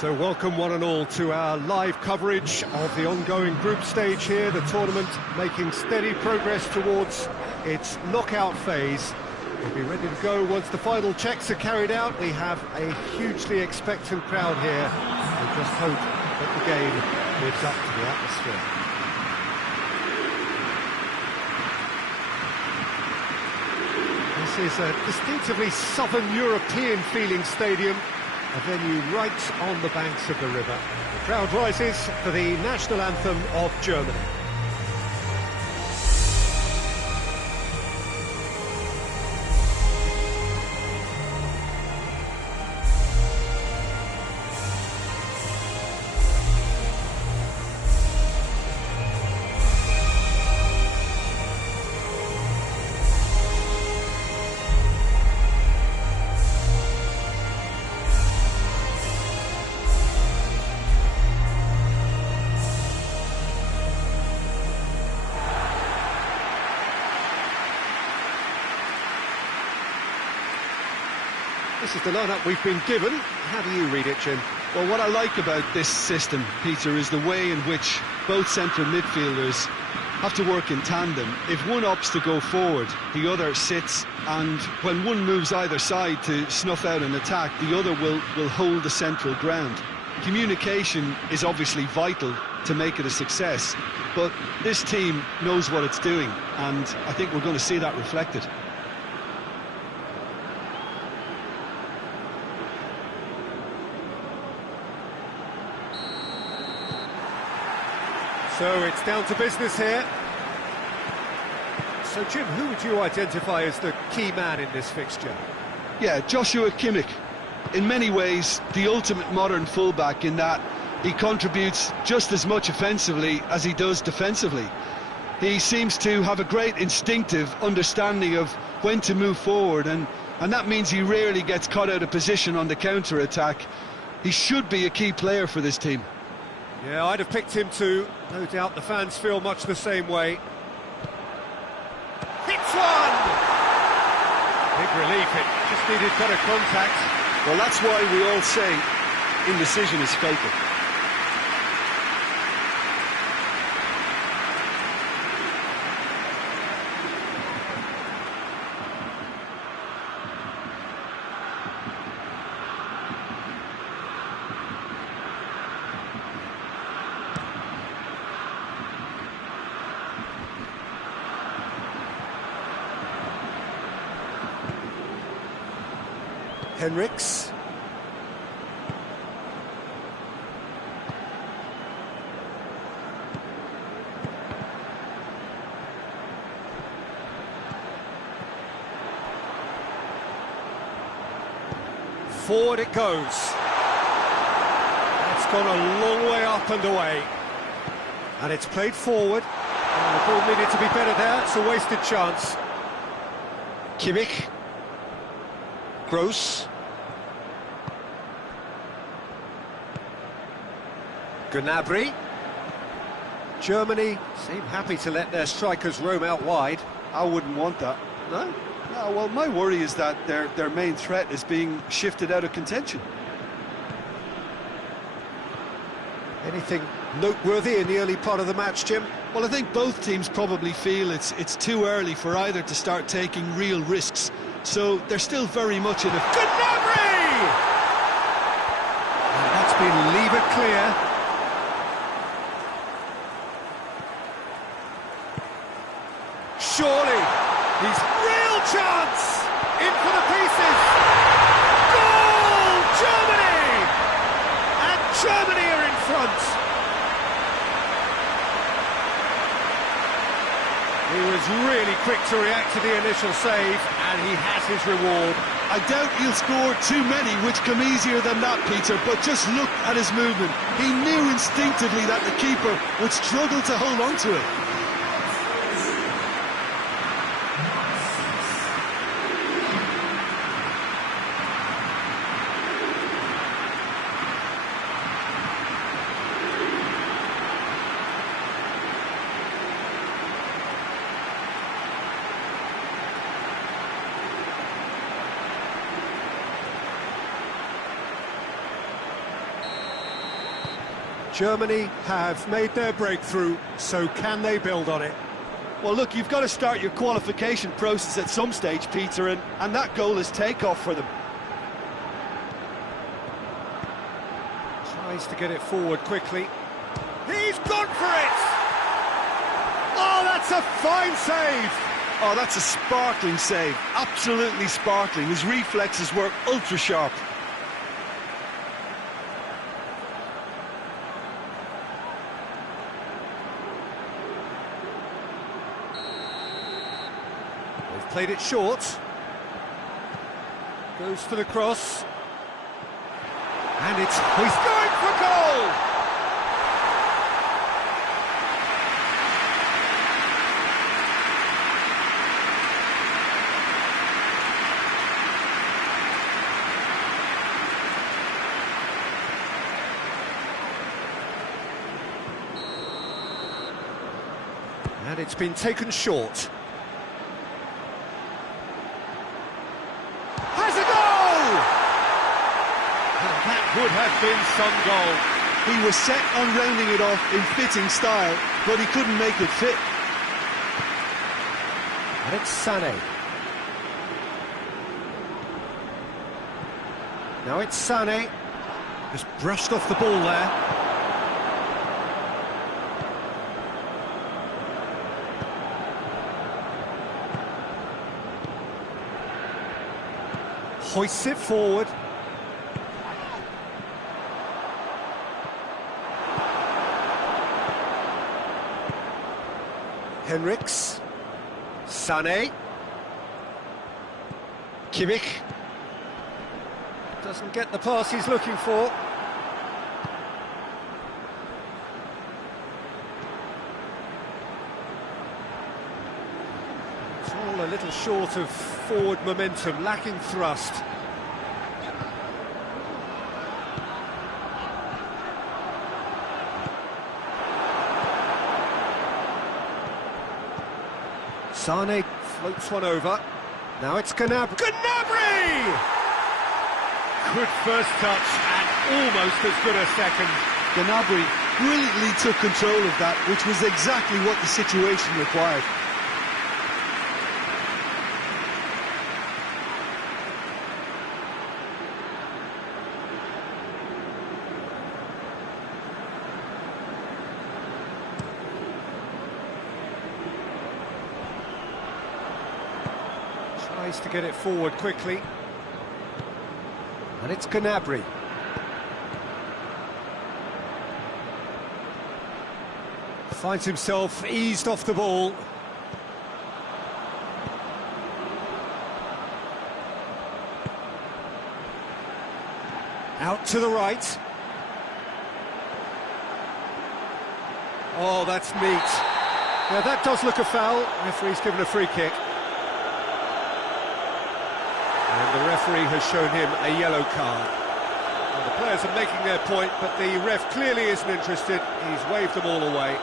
So welcome one and all to our live coverage of the ongoing group stage here, the tournament making steady progress towards its knockout phase. We'll be ready to go once the final checks are carried out. We have a hugely expectant crowd here. We just hope that the game lives up to the atmosphere. This is a distinctively southern European feeling stadium, a venue right on the banks of the river. The crowd rises for the national anthem of Germany. This is the lineup we've been given. How do you read it, Jim? Well, what I like about this system, Peter, is the way in which both central midfielders have to work in tandem. If one opts to go forward, the other sits, and when one moves either side to snuff out an attack, the other will hold the central ground. Communication is obviously vital to make it a success, but this team knows what it's doing, and I think we're going to see that reflected. So it's down to business here. So Jim, who would you identify as the key man in this fixture? Yeah, Joshua Kimmich. In many ways, the ultimate modern fullback in that he contributes just as much offensively as he does defensively. He seems to have a great instinctive understanding of when to move forward, and that means he rarely gets caught out of position on the counter-attack. He should be a key player for this team. Yeah, I'd have picked him too. No doubt the fans feel much the same way. Hits one! Big relief, it just needed better contact. Well, that's why we all say indecision is fatal. Henriks. Forward it goes. It's gone a long way up and away. And it's played forward. And the ball needed to be better there. It's a wasted chance. Kimmich. Gross. Gnabry. Germany seem happy to let their strikers roam out wide. I wouldn't want that. No? No, well, my worry is that their main threat is being shifted out of contention. Anything noteworthy in the early part of the match, Jim? Well, I think both teams probably feel it's too early for either to start taking real risks. So they're still very much in a... Gnabry! And that's been levered clear. Surely, he's real chance! In for the pieces! Goal! Germany! And Germany are in front! He was really quick to react to the initial save, and he has his reward. I doubt he'll score too many which come easier than that, Peter, but just look at his movement. He knew instinctively that the keeper would struggle to hold on to it. Germany have made their breakthrough, so can they build on it? Well, look, you've got to start your qualification process at some stage, Peter, and that goal is takeoff for them. Tries to get it forward quickly. He's gone for it! Oh, that's a fine save! Oh, that's a sparkling save. Absolutely sparkling. His reflexes were ultra sharp. They've played it short. Goes for the cross. And he's going for goal! And it's been taken short. Has a goal! And that would have been some goal. He was set on rounding it off in fitting style, but he couldn't make it fit. And it's Sané. Now it's Sané. Just brushed off the ball there. Hoists it forward. Henriks. Sané. Kimmich. Doesn't get the pass he's looking for. It's all a little short of forward momentum, lacking thrust. Sané floats one over. Now it's Gnabry. Gnabry! Good first touch and almost as good a second. Gnabry brilliantly took control of that, which was exactly what the situation required. Tries to get it forward quickly. And it's Gnabry. Finds himself eased off the ball. Out to the right. Oh, that's neat. Yeah, that does look a foul. Referee's given a free kick. And the referee has shown him a yellow card. Well, the players are making their point, but the ref clearly isn't interested. He's waved them all away.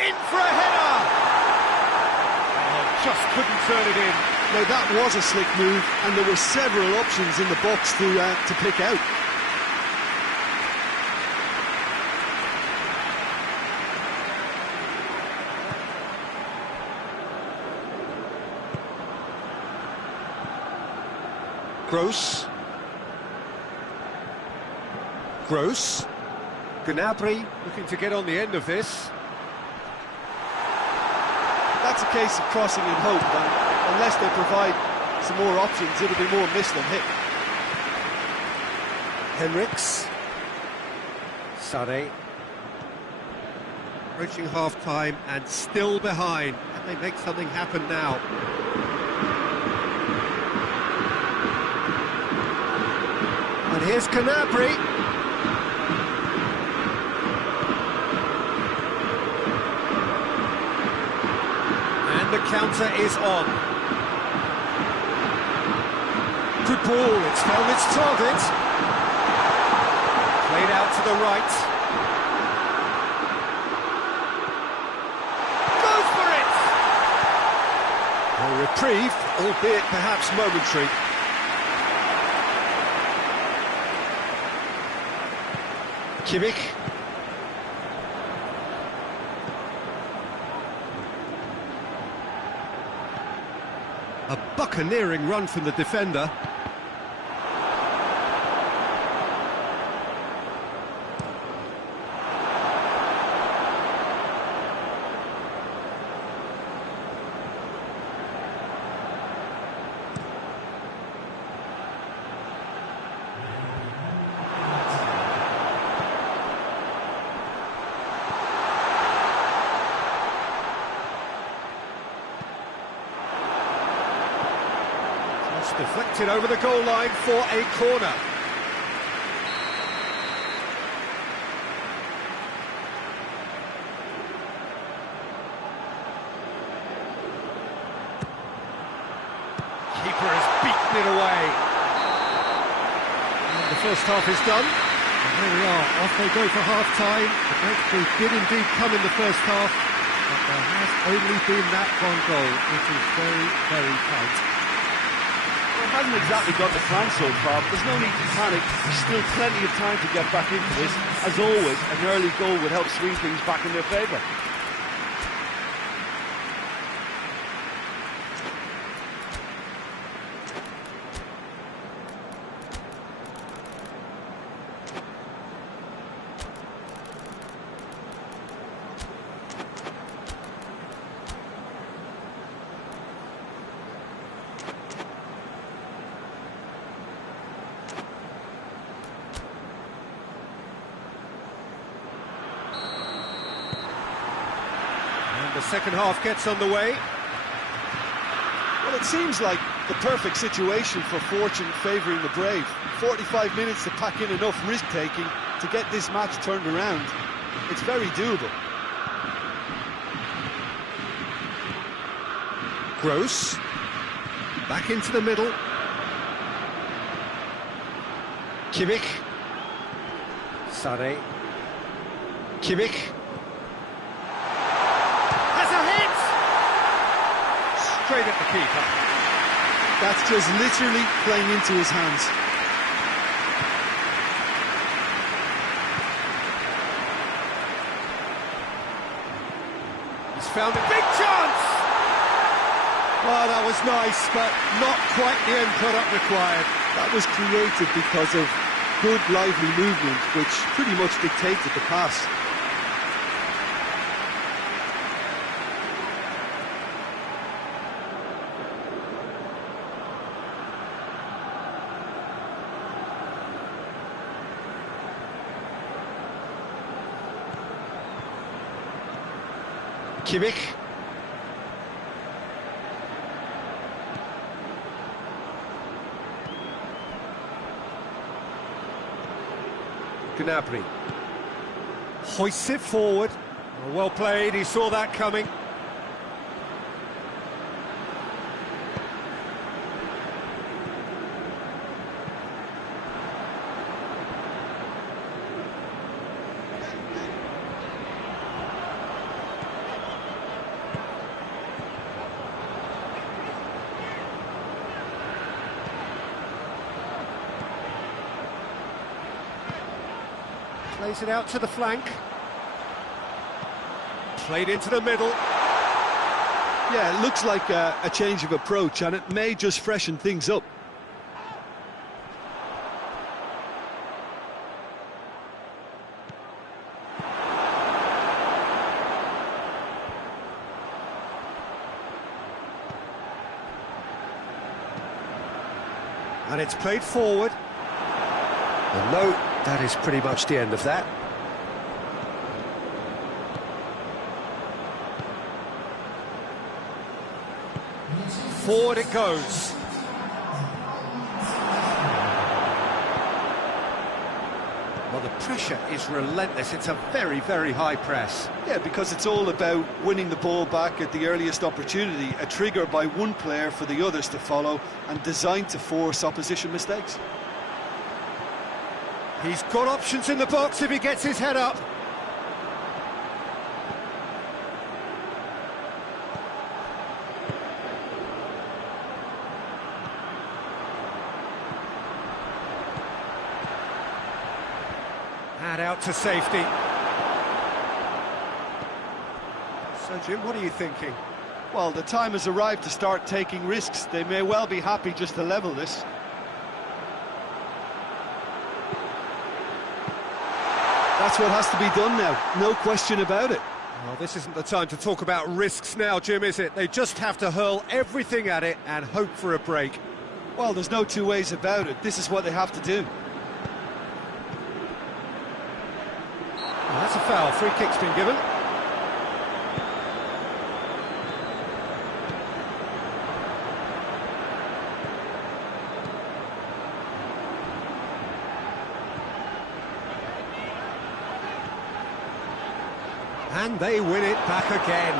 In for a header! Oh, just couldn't turn it in. Now that was a slick move, and there were several options in the box to pick out. Gross. Gnabry looking to get on the end of this. That's a case of crossing in hope, and unless they provide some more options, it'll be more miss than hit. Henriks. Sané. Approaching half-time and still behind. Can they make something happen now? And here's Gnabry. And the counter is on. Good ball, it's found its target. Played out to the right. Goes for it! A reprieve, albeit perhaps momentary. Kimmich. A buccaneering run from the defender. Deflected over the goal line for a corner. Keeper has beaten it away. And the first half is done. And here we are, off they go for half-time. The breakthrough did indeed come in the first half, but there has only been that one goal. It is very, very tight. It hasn't exactly got the plan so far, but there's no need to panic. There's still plenty of time to get back into this. As always, an early goal would help swing things back in their favour. The second half gets underway. Well, it seems like the perfect situation for fortune favouring the brave. 45 minutes to pack in enough risk-taking to get this match turned around. It's very doable. Gross. Back into the middle. Kimmich. Sane. Kimmich. Straight at the keeper. That's just literally playing into his hands. He's found a big chance! Well, that was nice, but not quite the end product required. That was created because of good, lively movement, which pretty much dictated the pass. Kimmich. Gnabry. Hoists it forward. Well played, he saw that coming. Plays it out to the flank. Played into the middle. Yeah, it looks like a change of approach, and it may just freshen things up. And it's played forward. And no, that is pretty much the end of that. Forward it goes. Well, the pressure is relentless. It's a very, very high press. Yeah, because it's all about winning the ball back at the earliest opportunity, a trigger by one player for the others to follow, and designed to force opposition mistakes. He's got options in the box if he gets his head up. And out to safety. So, Jim, what are you thinking? Well, the time has arrived to start taking risks. They may well be happy just to level this. That's what has to be done now, no question about it. Well, this isn't the time to talk about risks now, Jim, is it? They just have to hurl everything at it and hope for a break. Well, there's no two ways about it. This is what they have to do. Well, that's a foul. Free kick's been given. And they win it back again.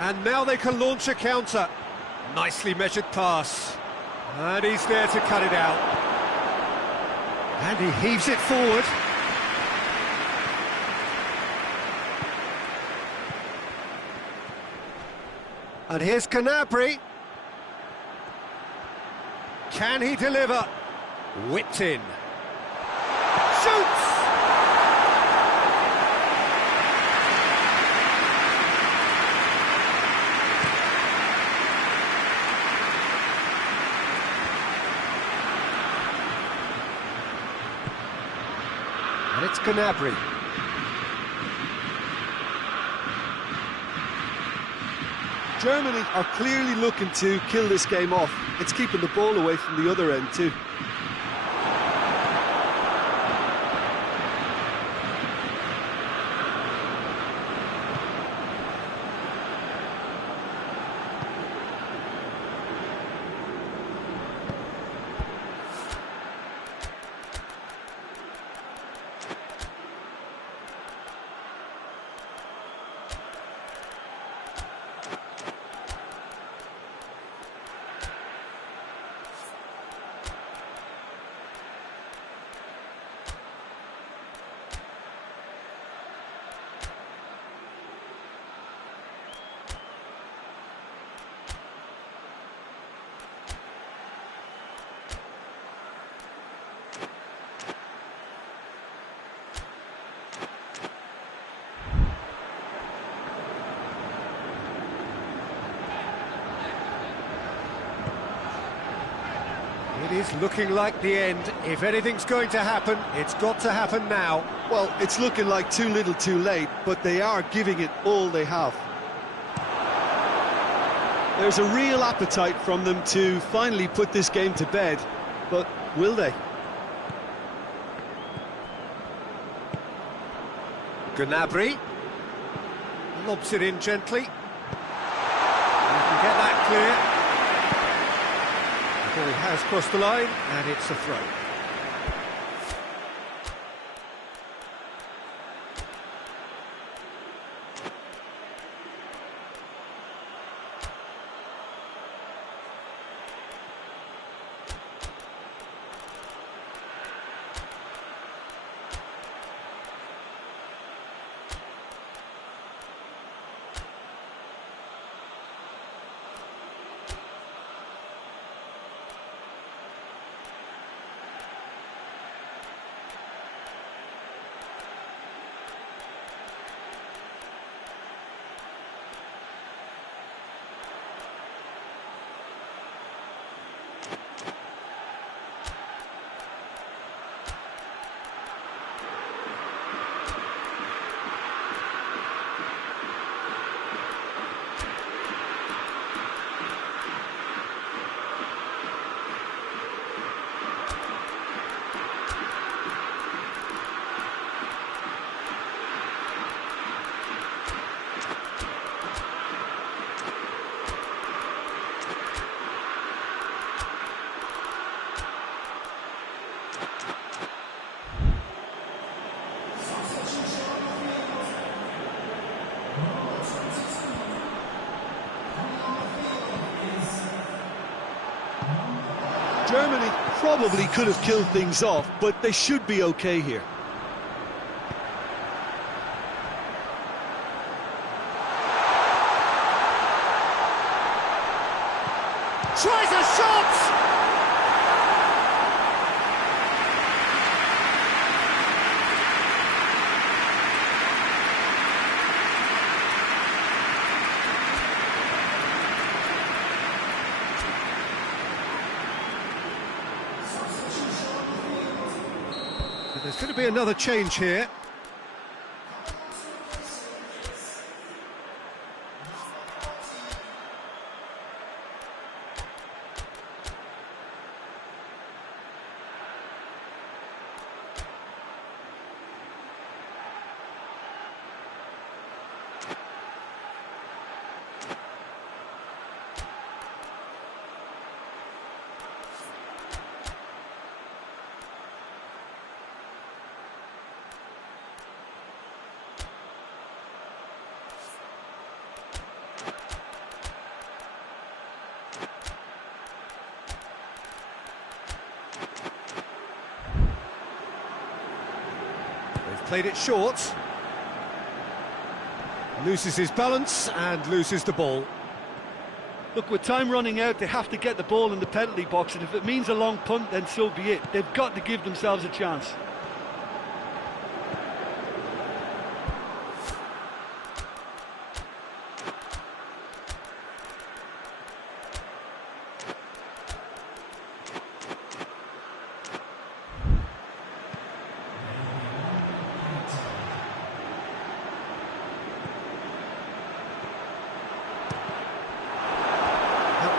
And now they can launch a counter. Nicely measured pass. And he's there to cut it out. And he heaves it forward. And here's Gnabry. Can he deliver? Whipped in. Shoots! And it's Gnabry. Germany are clearly looking to kill this game off. It's keeping the ball away from the other end too. It is looking like the end. If anything's going to happen, it's got to happen now. Well, it's looking like too little too late, but they are giving it all they have. There's a real appetite from them to finally put this game to bed, but will they? Gnabry lobs it in gently. You can get that clear. The ball has crossed the line, and it's a throw. Germany probably could have killed things off, but they should be okay here. Tries a shot! There's going to be another change here. Played it short. Loses his balance and loses the ball. Look, with time running out, they have to get the ball in the penalty box, and if it means a long punt, then so be it. They've got to give themselves a chance.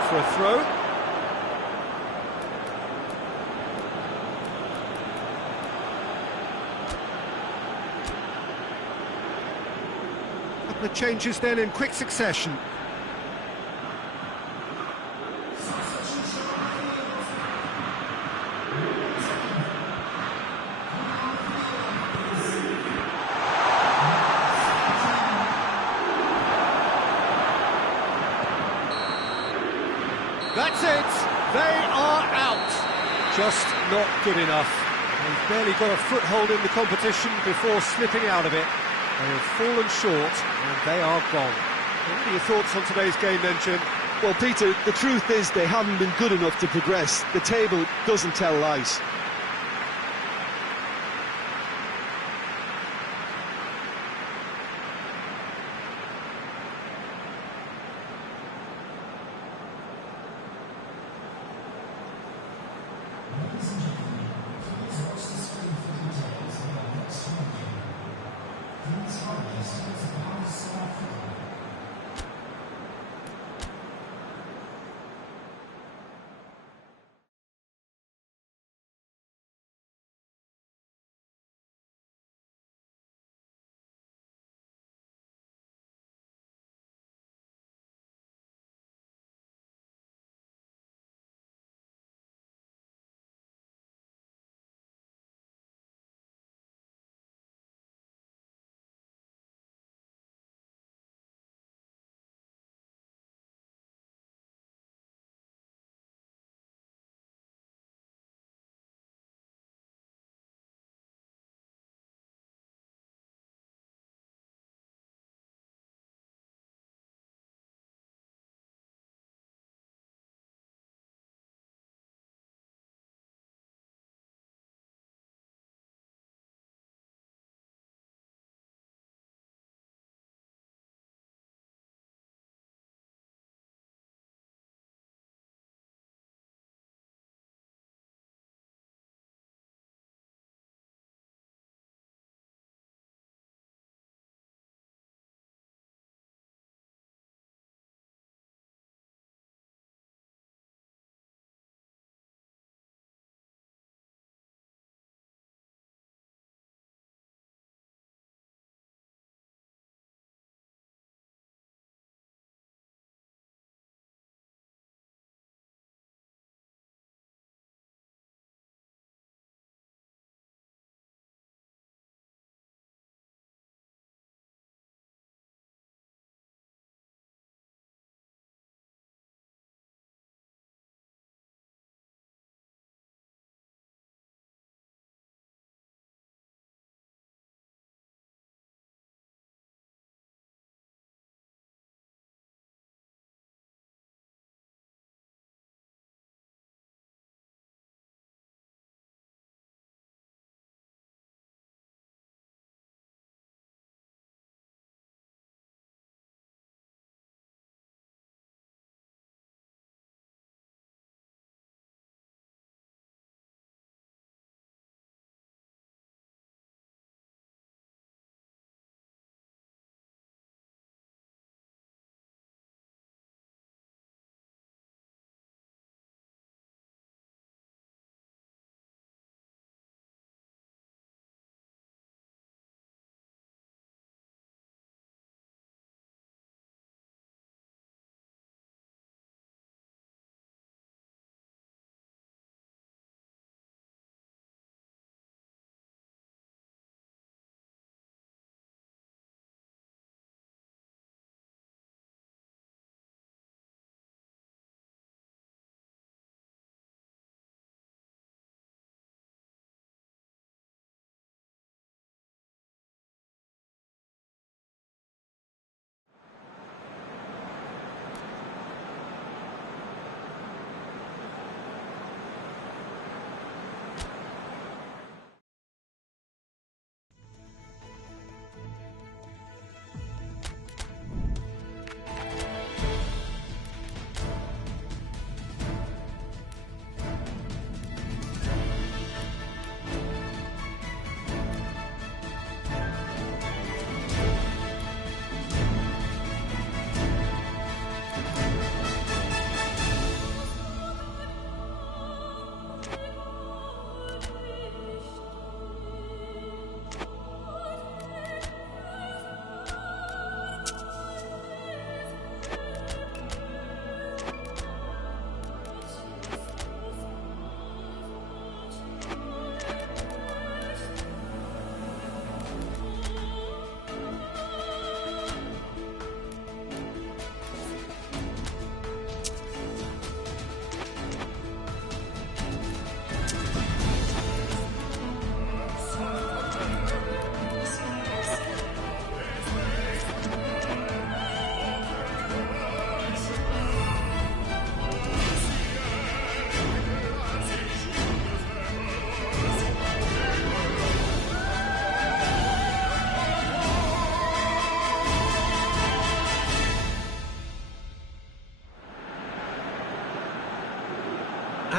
For a throw. Couple of changes then in quick succession. That's it, they are out. Just not good enough. They've barely got a foothold in the competition before slipping out of it. They have fallen short and they are gone. What are your thoughts on today's game then, Jim? Well, Peter, the truth is they haven't been good enough to progress. The table doesn't tell lies.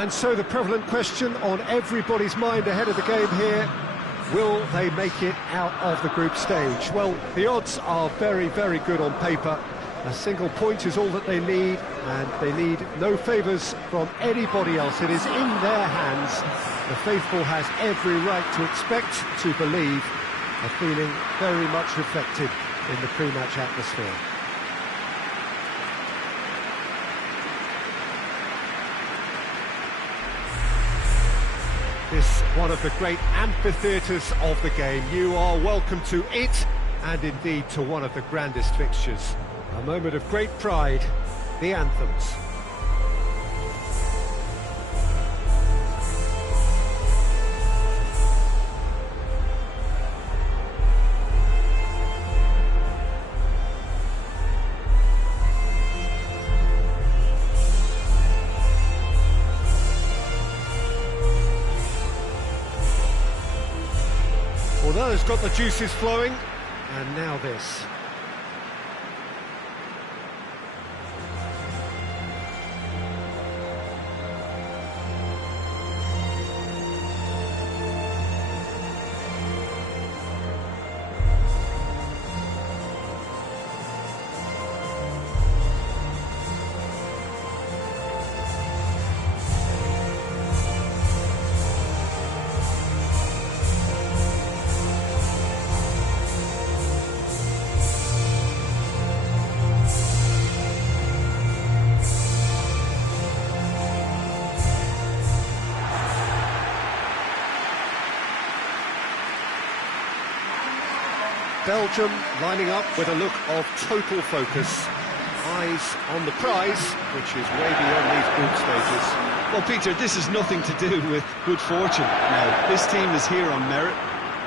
And so the prevalent question on everybody's mind ahead of the game here, will they make it out of the group stage? Well, the odds are very, very good on paper. A single point is all that they need, and they need no favours from anybody else. It is in their hands. The faithful has every right to expect, to believe, a feeling very much reflected in the pre-match atmosphere. This one of the great amphitheatres of the game. You are welcome to it, and indeed to one of the grandest fixtures. A moment of great pride, the anthems. Well, that has got the juices flowing, and now this. Belgium lining up with a look of total focus. Eyes on the prize, which is way beyond these group stages. Well, Peter, this is nothing to do with good fortune now. This team is here on merit,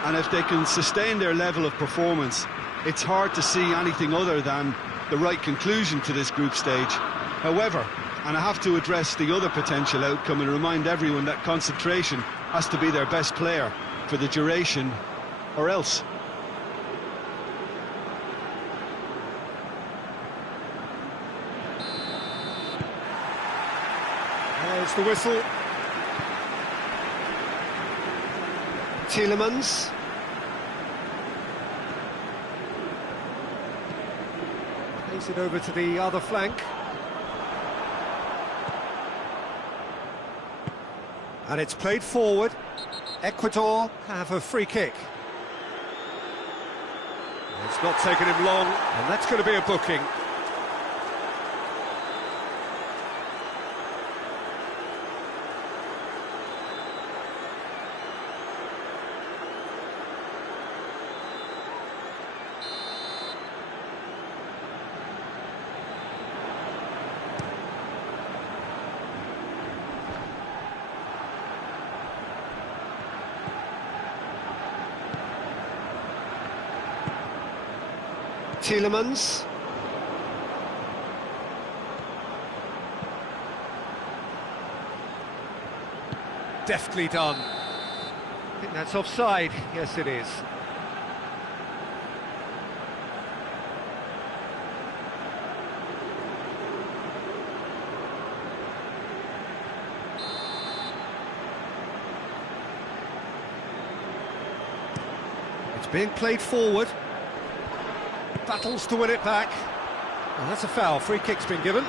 and if they can sustain their level of performance, it's hard to see anything other than the right conclusion to this group stage. However, and I have to address the other potential outcome and remind everyone that concentration has to be their best player for the duration, or else. There's the whistle. Tielemans. Plays it over to the other flank. And it's played forward. Ecuador have a free kick. It's not taken him long, and that's going to be a booking. Tielemans. Deftly done. I think that's offside. Yes, it is. It's being played forward. Battles to win it back. And that's a foul. Free kick's been given.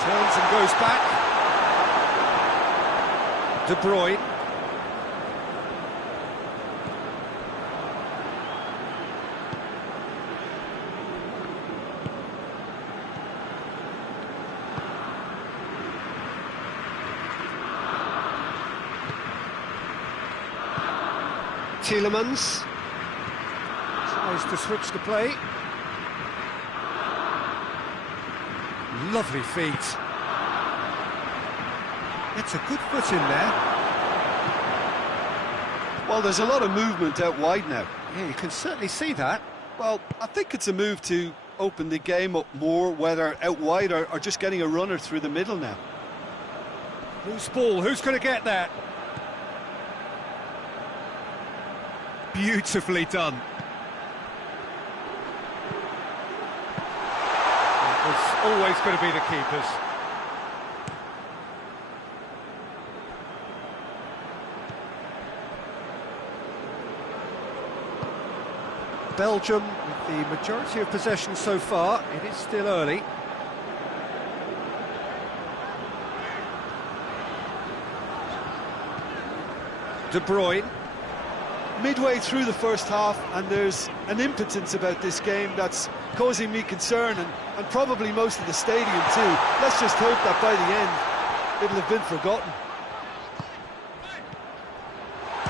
Turns and goes back. De Bruyne. Tielemans tries to switch the play. Lovely feet. It's a good foot in there. Well, there's a lot of movement out wide now. Yeah, you can certainly see that. Well, I think it's a move to open the game up more, whether out wide or just getting a runner through the middle now. Loose ball, who's going to get that? Beautifully done. It was always going to be the keepers. Belgium with the majority of possession so far. It is still early. De Bruyne. Midway through the first half, and there's an impotence about this game that's causing me concern, and probably most of the stadium too. Let's just hope that by the end it'll have been forgotten.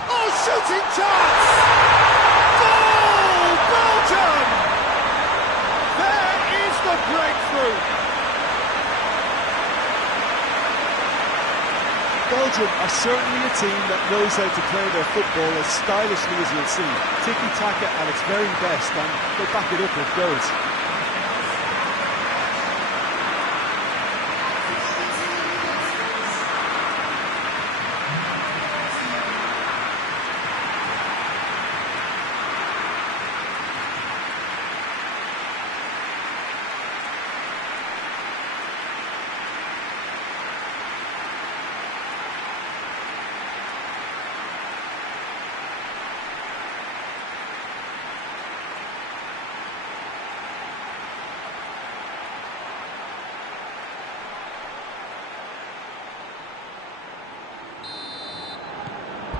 Oh, shooting chance! Goal, Belgium! There is the breakthrough. Belgium are certainly a team that knows how to play their football as stylishly as you'll see. Tiki-taka at its very best, and they back it up with goals.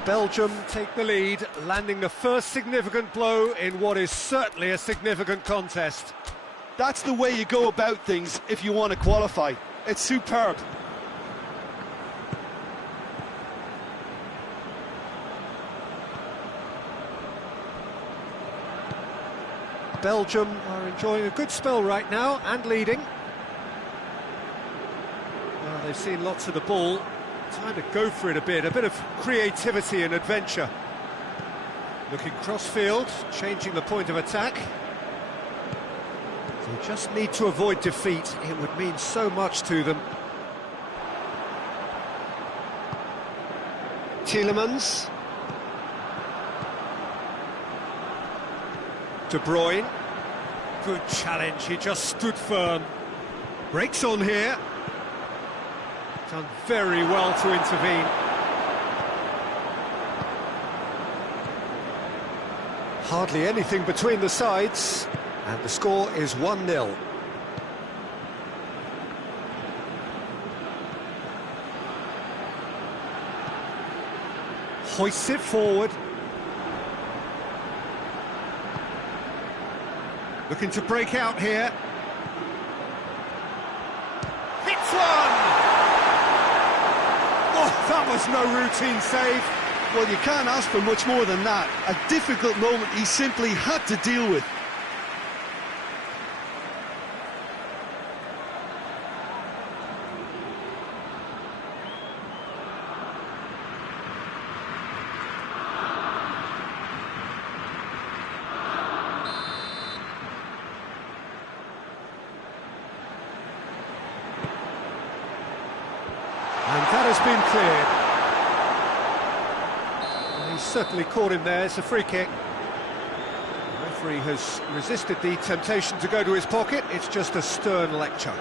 Belgium take the lead, landing the first significant blow in what is certainly a significant contest. That's the way you go about things if you want to qualify. It's superb. Belgium are enjoying a good spell right now and leading. Well, they've seen lots of the ball. Time to go for it a bit of creativity and adventure. Looking cross-field, changing the point of attack. They just need to avoid defeat, it would mean so much to them. Tielemans. De Bruyne. Good challenge, he just stood firm. Breaks on here. Done very well to intervene. Hardly anything between the sides, and the score is 1-0. Hoists it forward. Looking to break out here. Hits one! Oh, that was no routine save. Well, you can't ask for much more than that. A difficult moment he simply had to deal with. And that has been cleared. Well, he's certainly caught him there, it's a free kick. The referee has resisted the temptation to go to his pocket, it's just a stern lecture.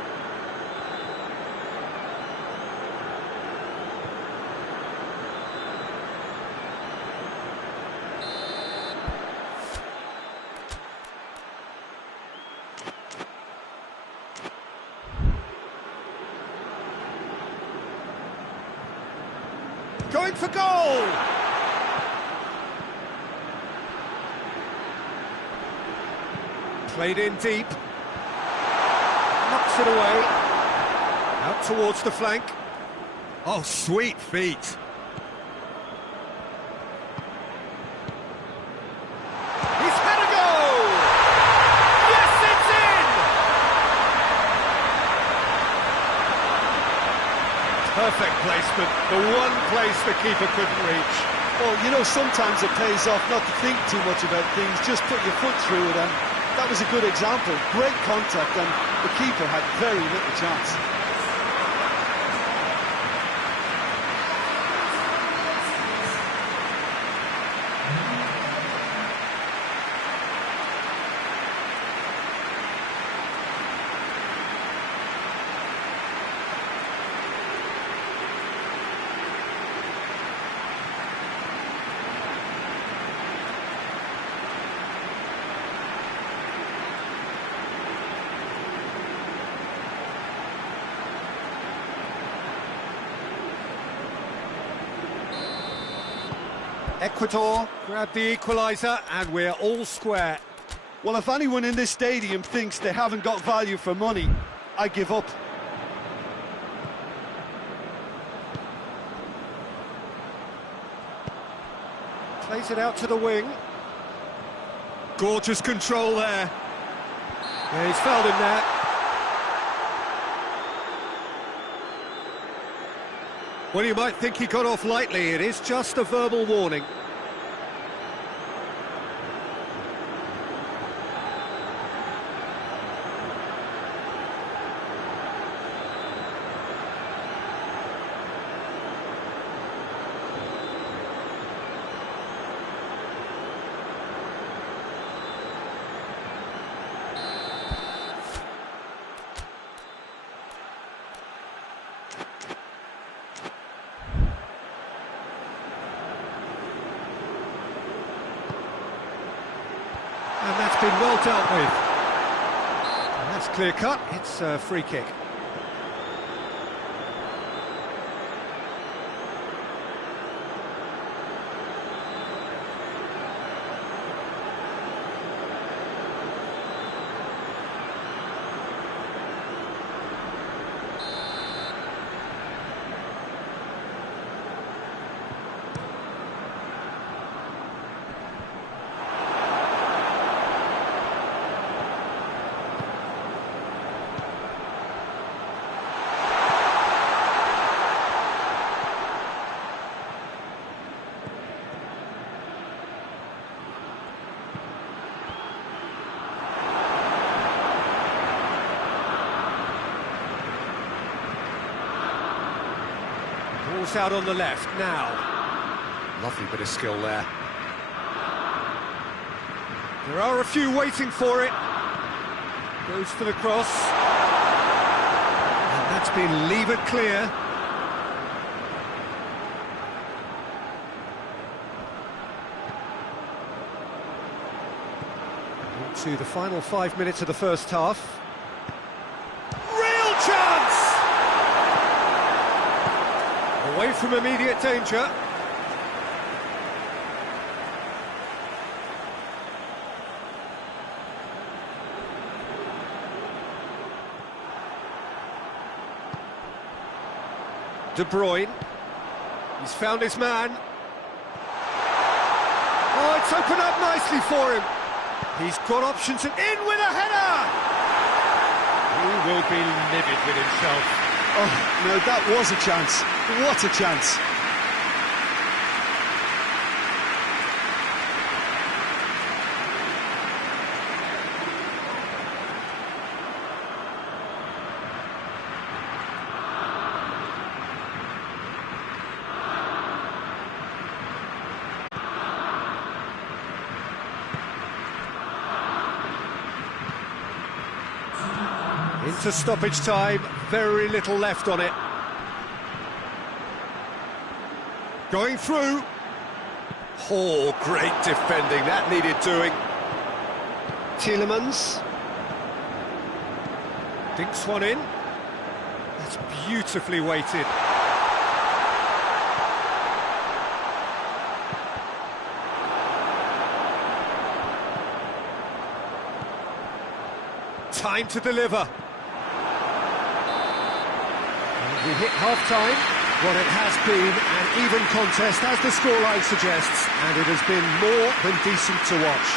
Going for goal! Played in deep. Knocks it away. Out towards the flank. Oh, sweet feet. He's had a goal! Yes, it's in! Perfect placement, the one place the keeper couldn't reach. Well, you know, sometimes it pays off not to think too much about things, just put your foot through it, and that was a good example. Great contact, and the keeper had very little chance. Ecuador grab the equaliser and we're all square. Well, if anyone in this stadium thinks they haven't got value for money, I give up. Plays it out to the wing. Gorgeous control there. Yeah, he's fouled him there. Well, you might think he got off lightly. It is just a verbal warning. And that's been well dealt with. And that's clear cut, it's a free kick. Ball's out on the left now. Lovely bit of skill there. There are a few waiting for it. Goes for the cross. And that's been levered clear. Into the final 5 minutes of the first half. Real chance! Away from immediate danger. De Bruyne. He's found his man. Oh, it's opened up nicely for him. He's got options and in with a header! He will be livid with himself. Oh, no, that was a chance. What a chance. Into stoppage time, very little left on it. Going through. Oh, great defending, that needed doing. Tielemans. Dinks one in. That's beautifully weighted. Time to deliver. We hit half-time, what it has been an even contest, as the scoreline suggests, and it has been more than decent to watch.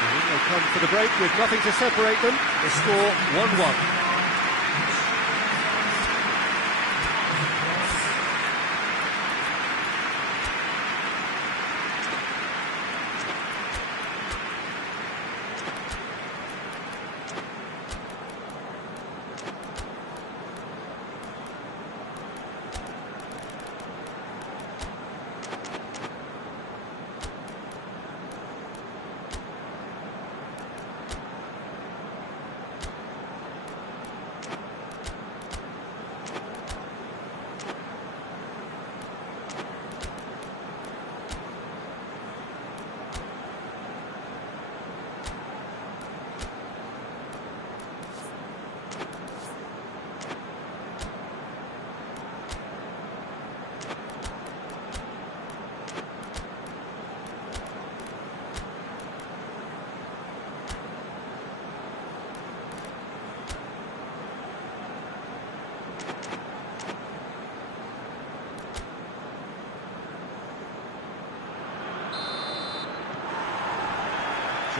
And they come for the break with nothing to separate them, the score 1-1.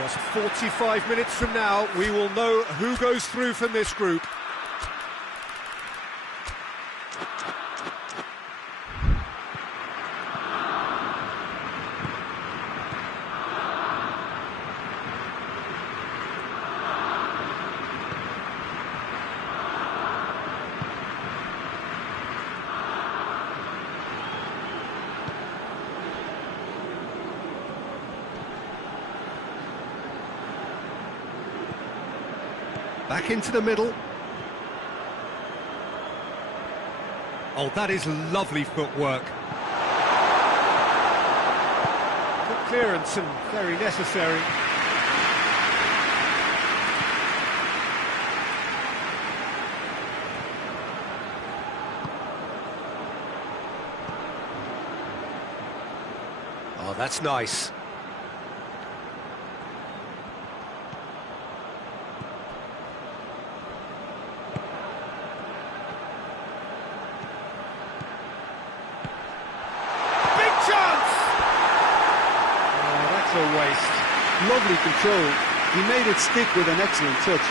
Just 45 minutes from now, we will know who goes through from this group. Back into the middle. Oh, that is lovely footwork. Good clearance and very necessary. Oh, that's nice. A waste. Lovely control. He made it stick with an excellent touch.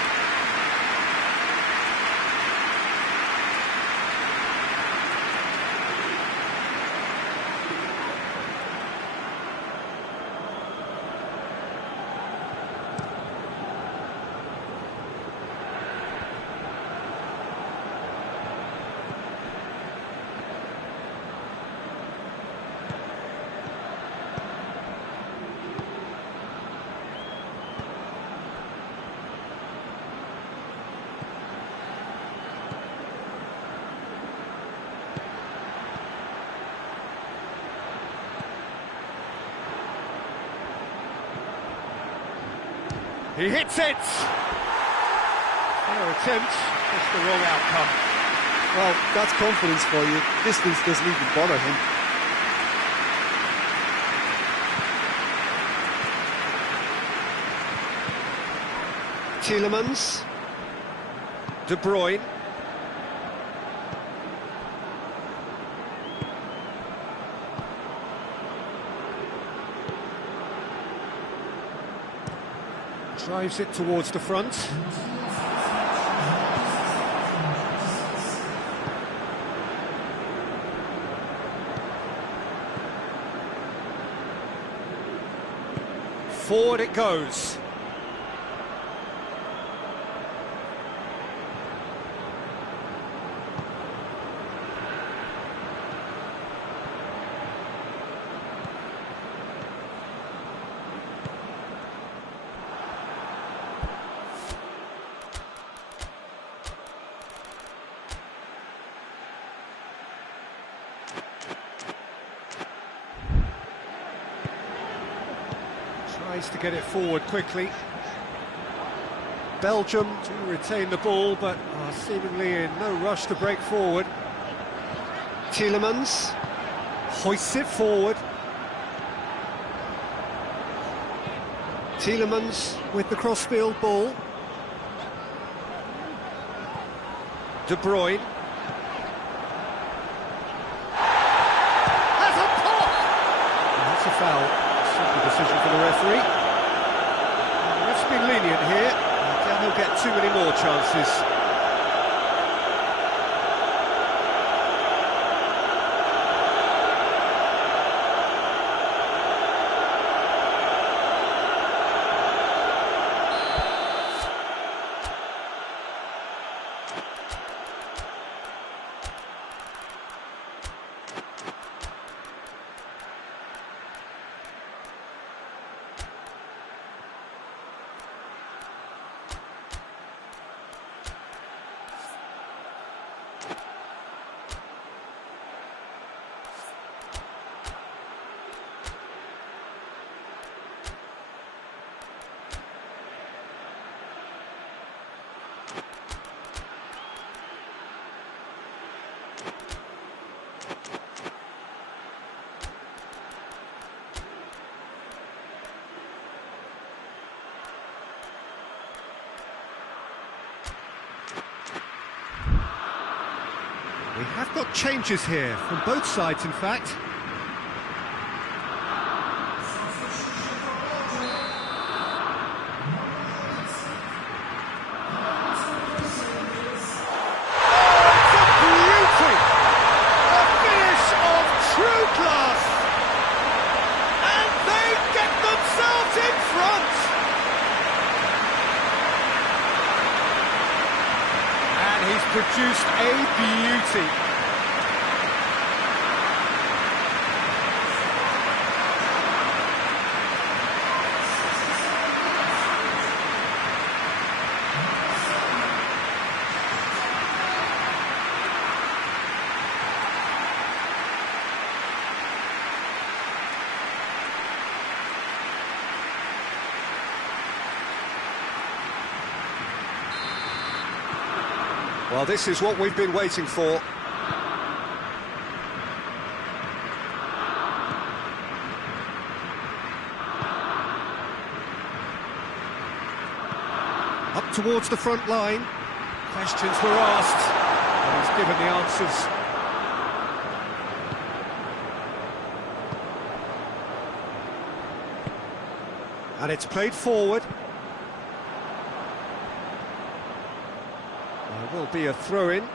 He hits it! Fair attempt, just the wrong outcome. Well, that's confidence for you. Distance doesn't even bother him. Tielemans. De Bruyne. Drives it towards the front. Forward it goes. Tries to get it forward quickly. Belgium to retain the ball, but are seemingly in no rush to break forward. Tielemans hoists it forward. Tielemans with the crossfield ball. De Bruyne. Has a pop! That's a foul. Simple decision for the referee. The ref's been lenient here. I doubt he'll get too many more chances. We have got changes here, from both sides in fact. beauty. Well, this is what we've been waiting for. Up towards the front line. Questions were asked, and he's given the answers. And it's played forward. There will be a throw-in.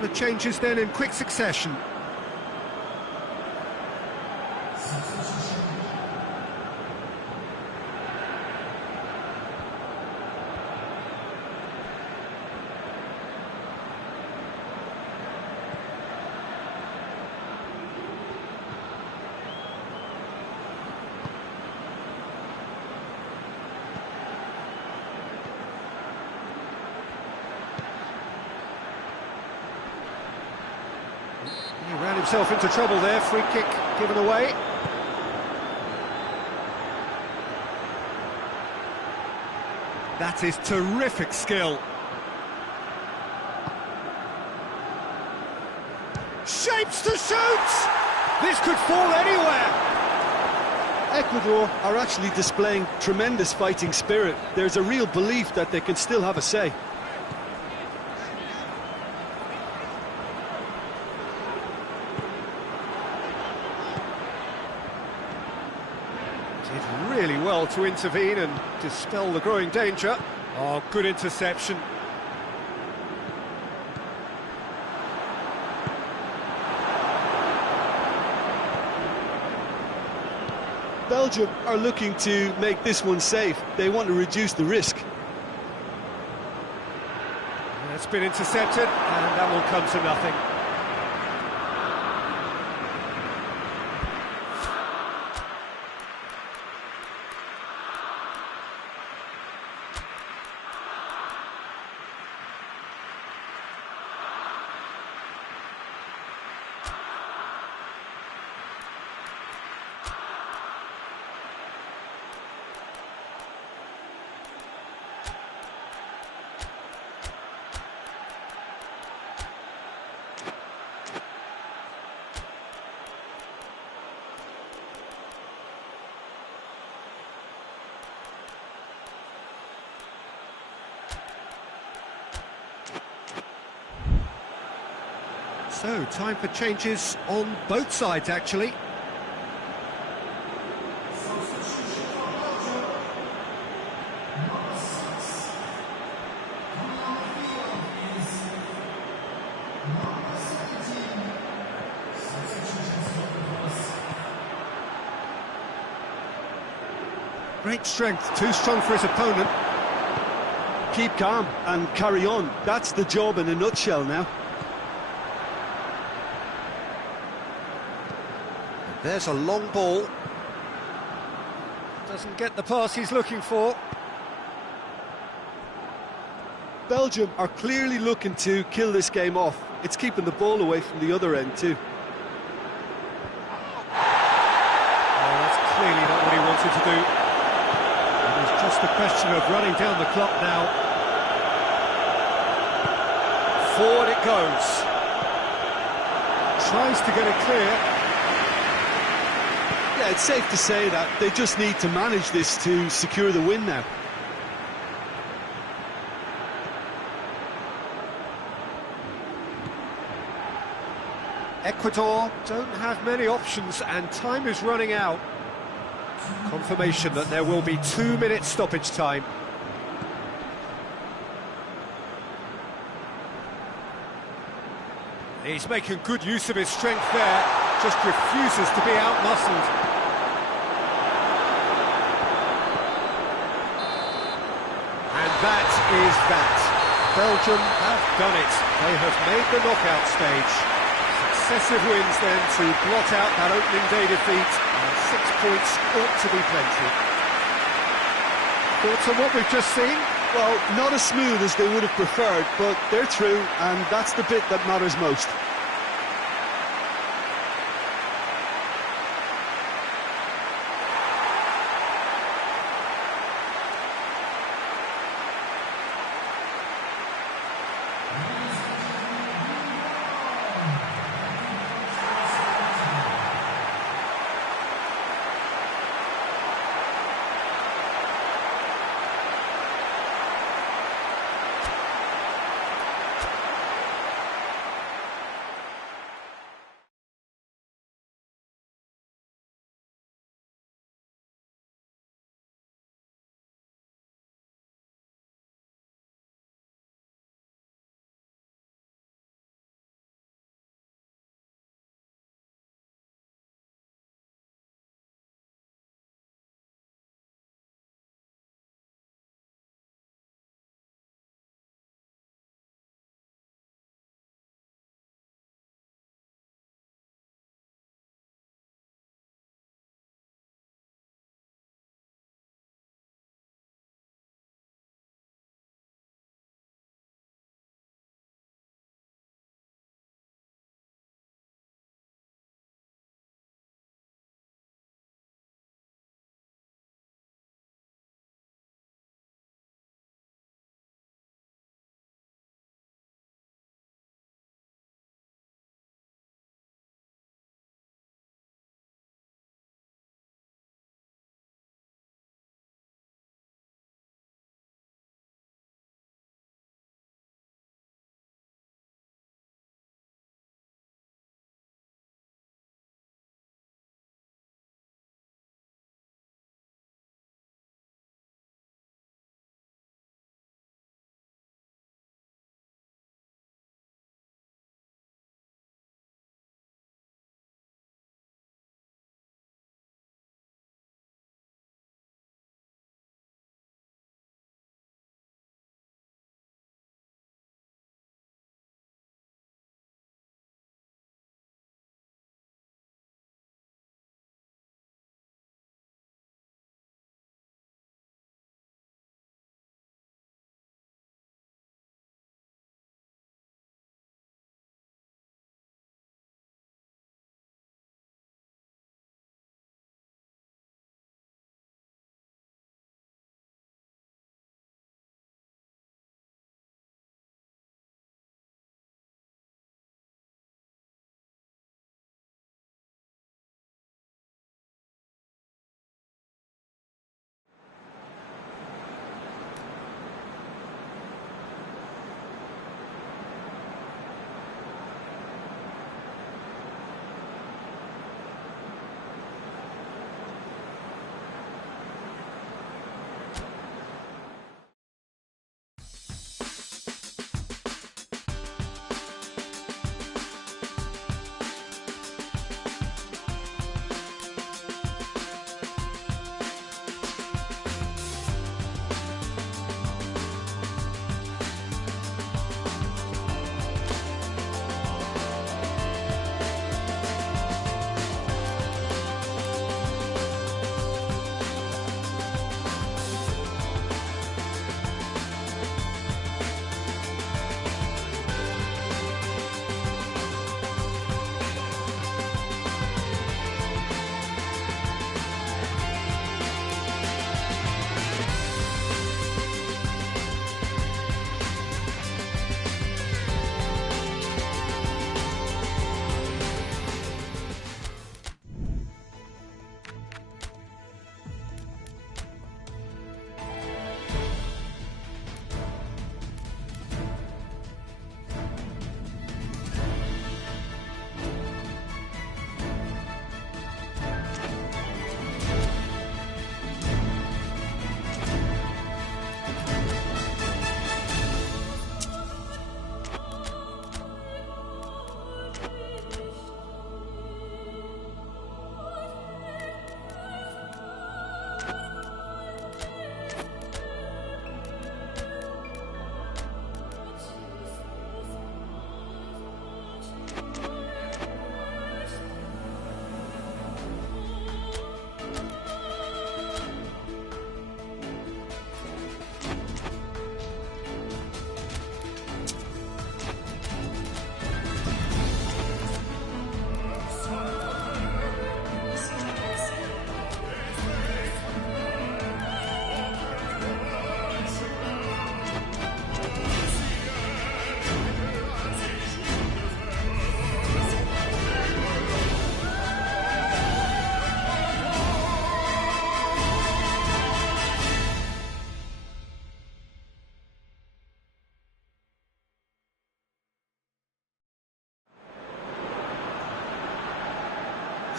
The changes then in quick succession. He ran himself into trouble there, free kick given away. That is terrific skill. Shapes to shoot! This could fall anywhere! Ecuador are actually displaying tremendous fighting spirit. There's a real belief that they can still have a say. Did really well to intervene and dispel the growing danger. Oh, good interception. Belgium are looking to make this one safe. They want to reduce the risk. It's been intercepted, and that will come to nothing. So, time for changes on both sides, actually. Great strength, too strong for his opponent. Keep calm and carry on. That's the job in a nutshell now. There's a long ball. Doesn't get the pass he's looking for. Belgium are clearly looking to kill this game off. It's keeping the ball away from the other end too. Oh, that's clearly not what he wanted to do. It was just a question of running down the clock now. Forward it goes. Tries to get it clear. Yeah, it's safe to say that they just need to manage this to secure the win now. Ecuador don't have many options and time is running out. Confirmation that there will be 2 minutes stoppage time. He's making good use of his strength there, just refuses to be out-muscled. And that is that. Belgium have done it. They have made the knockout stage. Successive wins then to blot out that opening day defeat, and 6 points ought to be plenty. Thoughts on what we've just seen? Well, not as smooth as they would have preferred, but they're through, and that's the bit that matters most.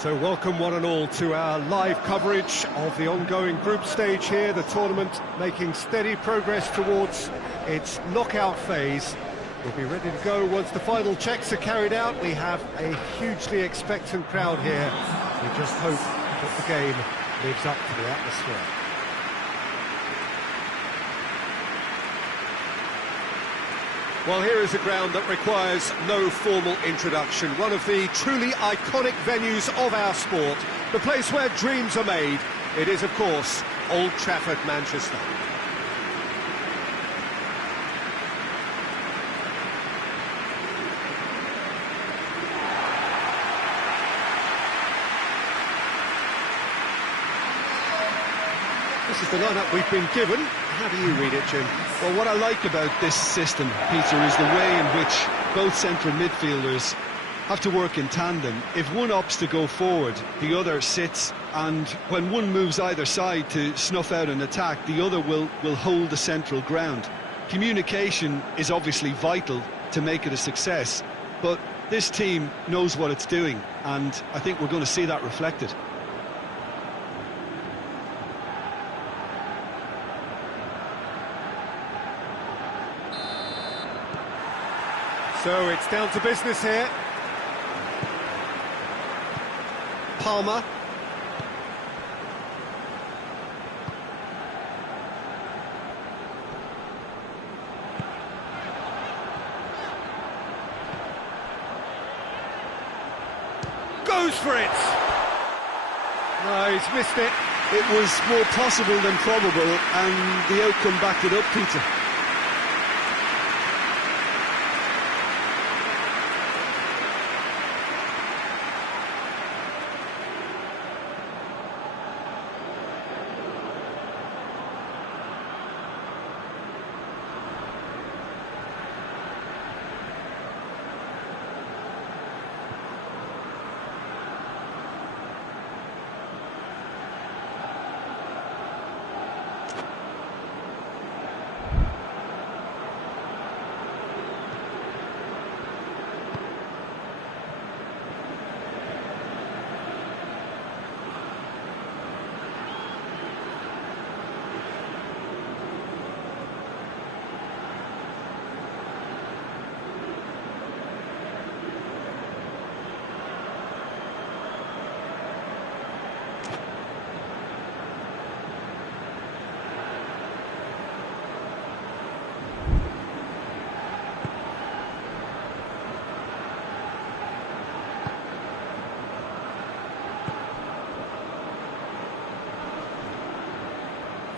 So welcome one and all to our live coverage of the ongoing group stage here, the tournament making steady progress towards its knockout phase. We'll be ready to go once the final checks are carried out. We have a hugely expectant crowd here. We just hope that the game lives up to the atmosphere. Well, here is a ground that requires no formal introduction. One of the truly iconic venues of our sport, the place where dreams are made. It is, of course, Old Trafford, Manchester. This is the lineup we've been given. How do you read it, Jim? Well, what I like about this system, Peter, is the way in which both central midfielders have to work in tandem. If one opts to go forward, the other sits, and when one moves either side to snuff out an attack, the other will hold the central ground. Communication is obviously vital to make it a success, but this team knows what it's doing, and I think we're going to see that reflected. So it's down to business here. Palmer. Goes for it. No, he's missed it. It was more possible than probable, and the outcome backed it up, Peter.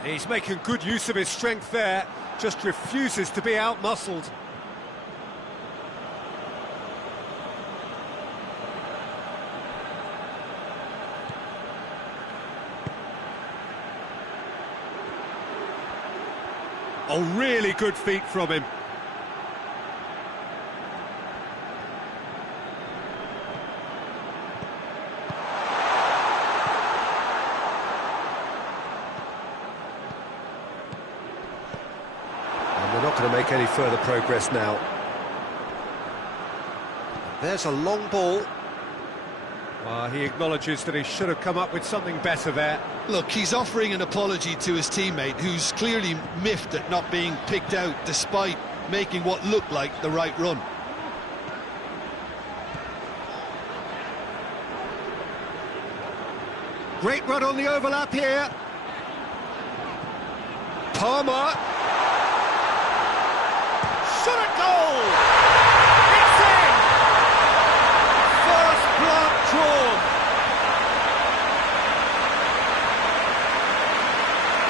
He's making good use of his strength there, just refuses to be out-muscled. Oh, really good feet from him. We're not going to make any further progress now. There's a long ball. Well, he acknowledges that he should have come up with something better there. Look, he's offering an apology to his teammate, who's clearly miffed at not being picked out despite making what looked like the right run. Great run on the overlap here. Palmer. Shot at goal! It's in! First blood drawn.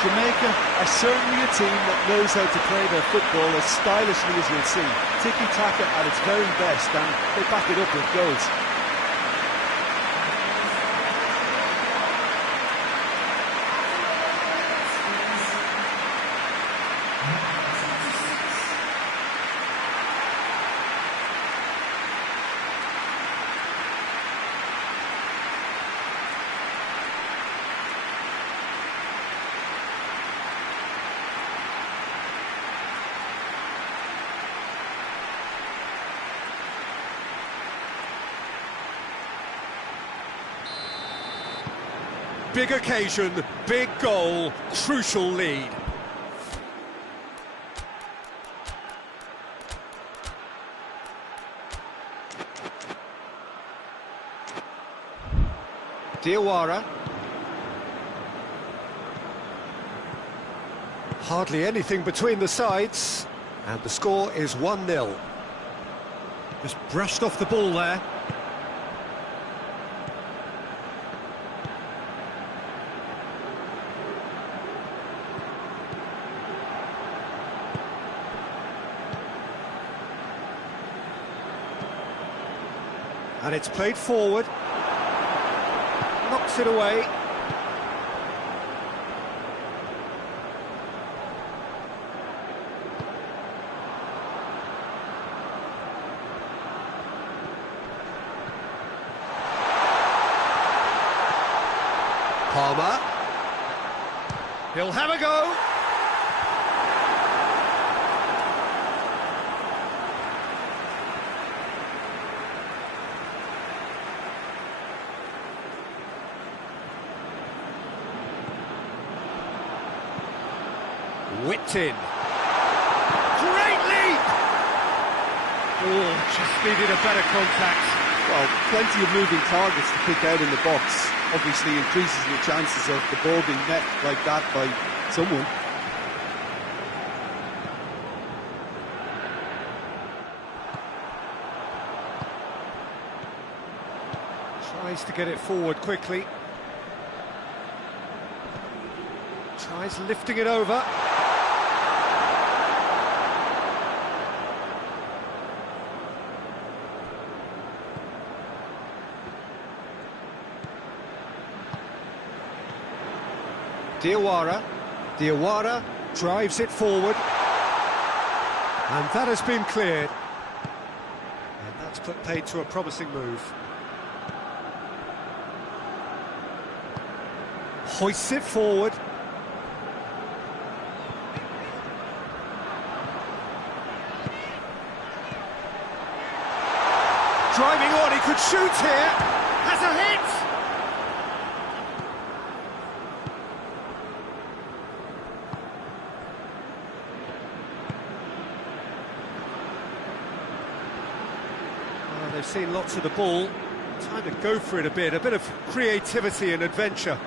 Jamaica are certainly a team that knows how to play their football as stylishly as you'll see. Tiki-taka at its very best, and they back it up with goals. big occasion, big goal, crucial lead. Diawara. Hardly anything between the sides, and the score is 1-0. Just brushed off the ball there. And it's played forward. Knocks it away. Palmer. He'll have a go. Whipped in. Great leap! Oh, just needed a better contact. Well, plenty of moving targets to pick out in the box. Obviously increases your chances of the ball being met like that by someone. Tries to get it forward quickly. Tries lifting it over. Diawara drives it forward, and that has been cleared, and that's put paid to a promising move. Hoists it forward. Driving on, he could shoot here, has a hit! They've seen lots of the ball. Time to go for it a bit of creativity and adventure.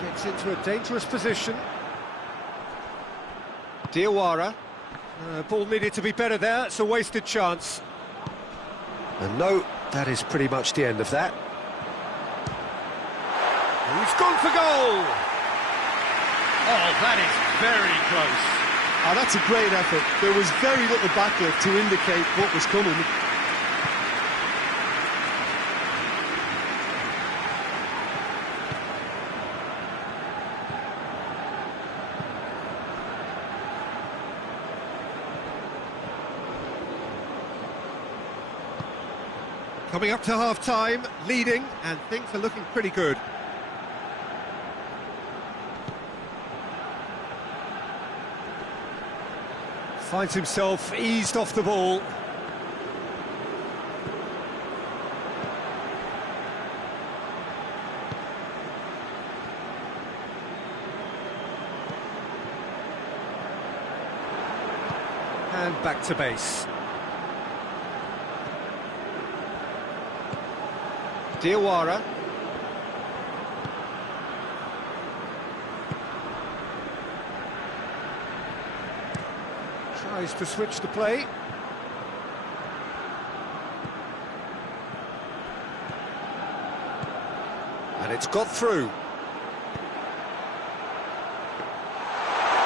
Gets into a dangerous position. Diawara. Ball needed to be better there, it's a wasted chance. And no, that is pretty much the end of that. He's gone for goal! Oh, that is very close. Oh, that's a great effort. There was very little backlift to indicate what was coming. Coming up to half-time, leading, and things are looking pretty good. Finds himself eased off the ball. And back to base. Diawara. Tries to switch the play. And it's got through.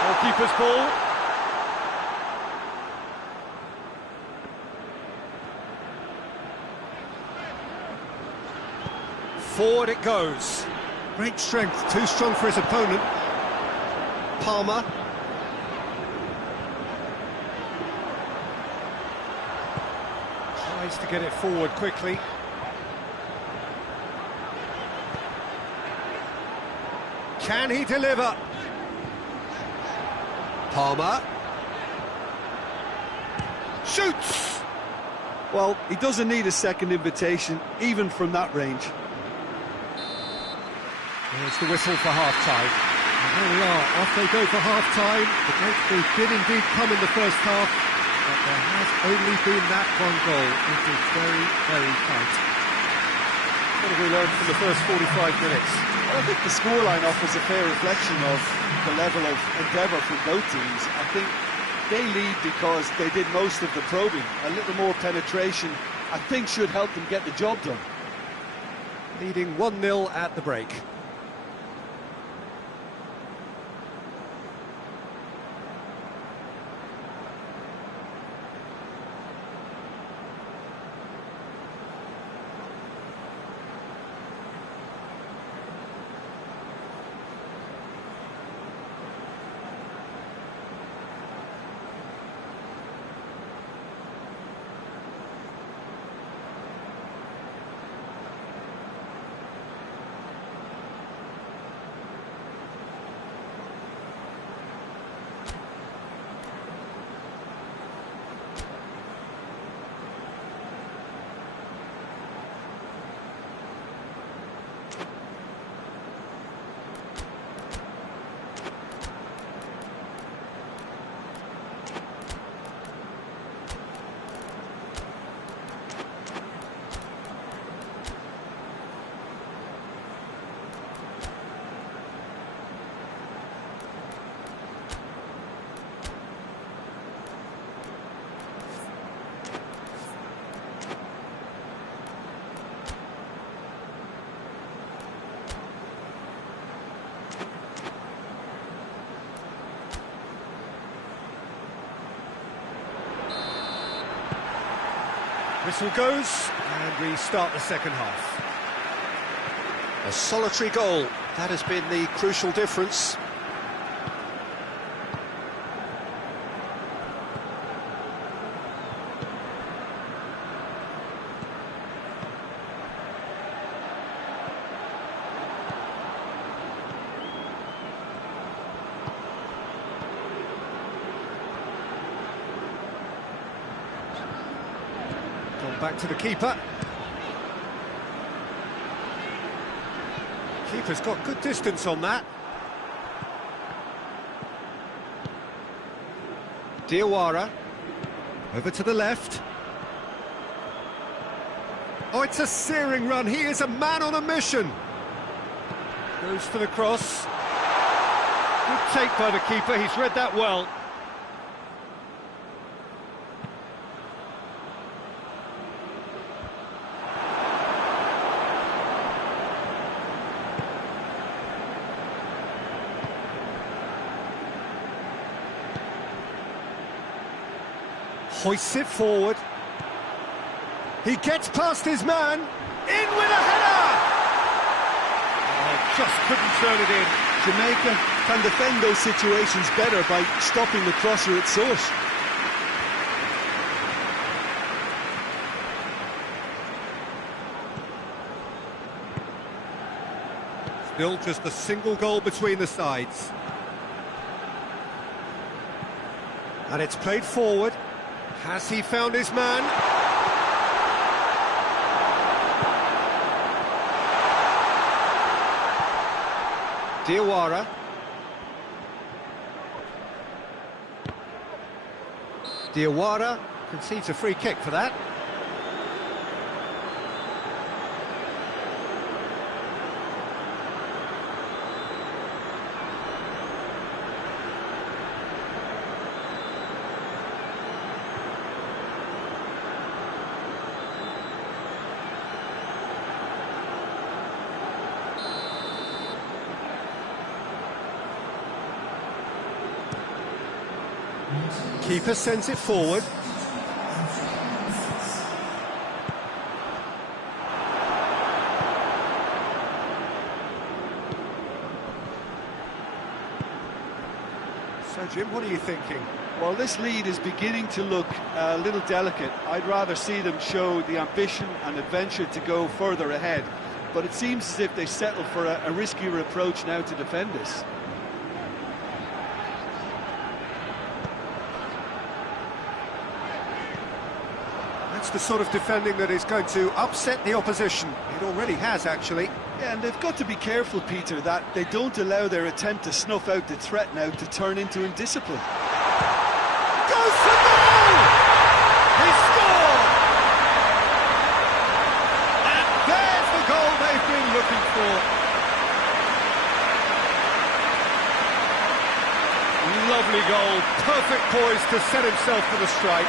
Goalkeeper's ball. Forward it goes. Great strength, too strong for his opponent. Palmer. Tries to get it forward quickly. Can he deliver? Palmer. Shoots! Well, he doesn't need a second invitation, even from that range. There's the whistle for half-time. And there we are, off they go for half-time. The breakthrough did indeed come in the first half, but there has only been that one goal. It is very, very tight. What have we learned from the first 45 minutes? Well, I think the scoreline offers a fair reflection of the level of endeavour from both teams. I think they lead because they did most of the probing. A little more penetration, I think, should help them get the job done. Leading 1-0 at the break. Whistle goes, and we start the second half. A solitary goal, that has been the crucial difference. Back to the keeper. Keeper's got good distance on that. Diawara. Over to the left. Oh, it's a searing run. He is a man on a mission. Goes for the cross. Good take by the keeper. He's read that well. Hoists it forward. He gets past his man. In with a header! Oh, just couldn't turn it in. Jamaica can defend those situations better by stopping the crosser at source. Still just a single goal between the sides. And it's played forward. Has he found his man? Diawara. Diawara concedes a free kick for that. Keeper sends it forward. So, Jim, what are you thinking? Well, this lead is beginning to look a little delicate. I'd rather see them show the ambition and adventure to go further ahead. But it seems as if they settle for a riskier approach now to defend this. the sort of defending that is going to upset the opposition. It already has, actually. Yeah, and they've got to be careful, Peter, that they don't allow their attempt to snuff out the threat now to turn into indiscipline. Goes for goal! He scored! And there's the goal they've been looking for. Lovely goal, perfect poise to set himself for the strike.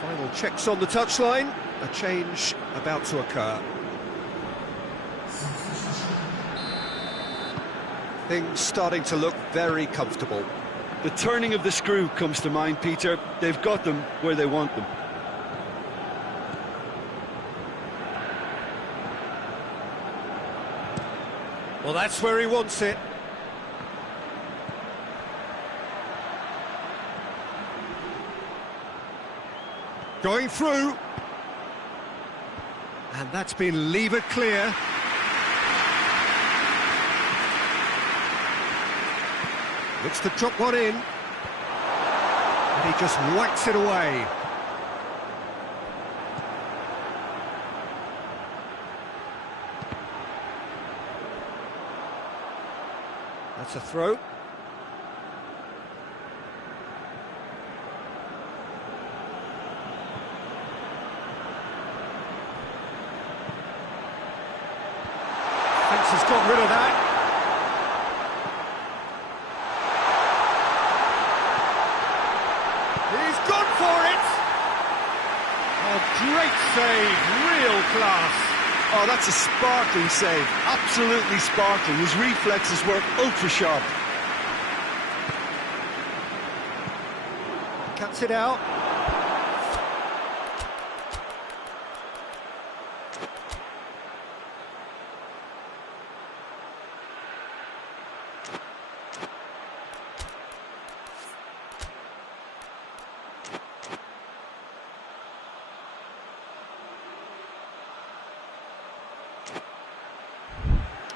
Final checks on the touchline, a change about to occur. Things starting to look very comfortable. The turning of the screw comes to mind, Peter. They've got them where they want them. Well, that's where he wants it. Going through. And that's been levered clear. Looks to drop one in. And he just whacks it away. That's a throw. Has got rid of that. He's gone for it. A great save, real class. Oh, that's a sparkling save, absolutely sparkling. His reflexes were ultra sharp. Cuts it out.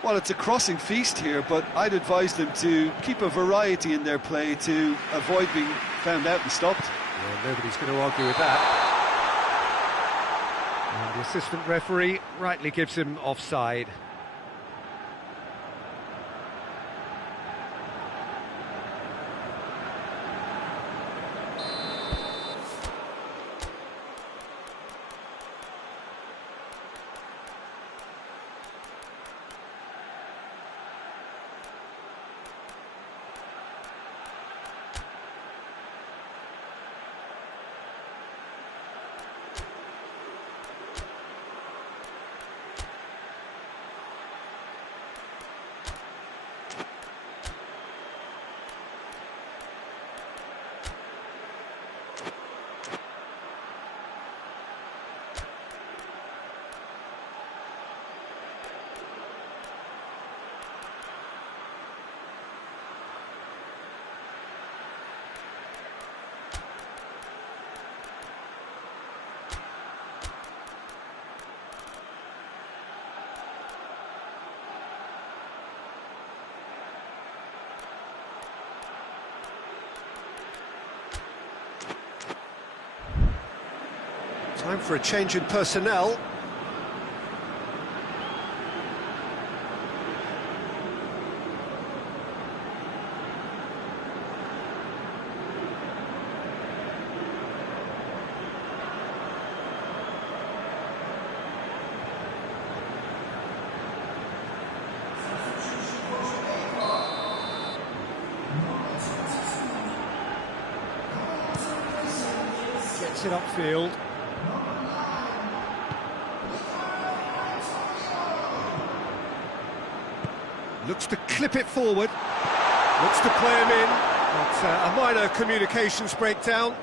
Well, it's a crossing feast here, but I'd advise them to keep a variety in their play to avoid being found out and stopped. Well, nobody's going to argue with that. And the assistant referee rightly gives him offside. Time for a change in personnel. Gets it upfield. Looks to clip it forward. Looks to play him in. But a minor communications breakdown.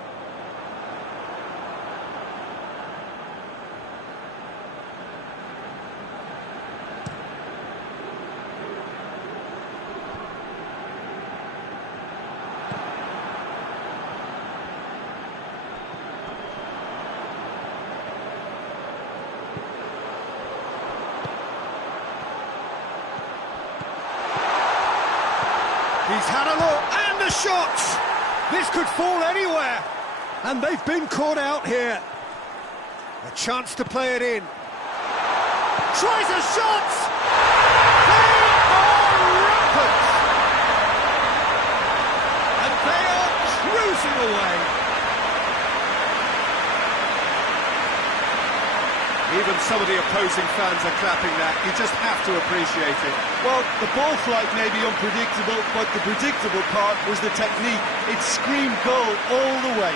He's had a look, and the shot! This could fall anywhere, and they've been caught out here. A chance to play it in. Tries a shot! They are rampant! And they are cruising away. Even some of the opposing fans are clapping that. You just have to appreciate it. Well, the ball flight may be unpredictable, but the predictable part was the technique. It screamed goal all the way.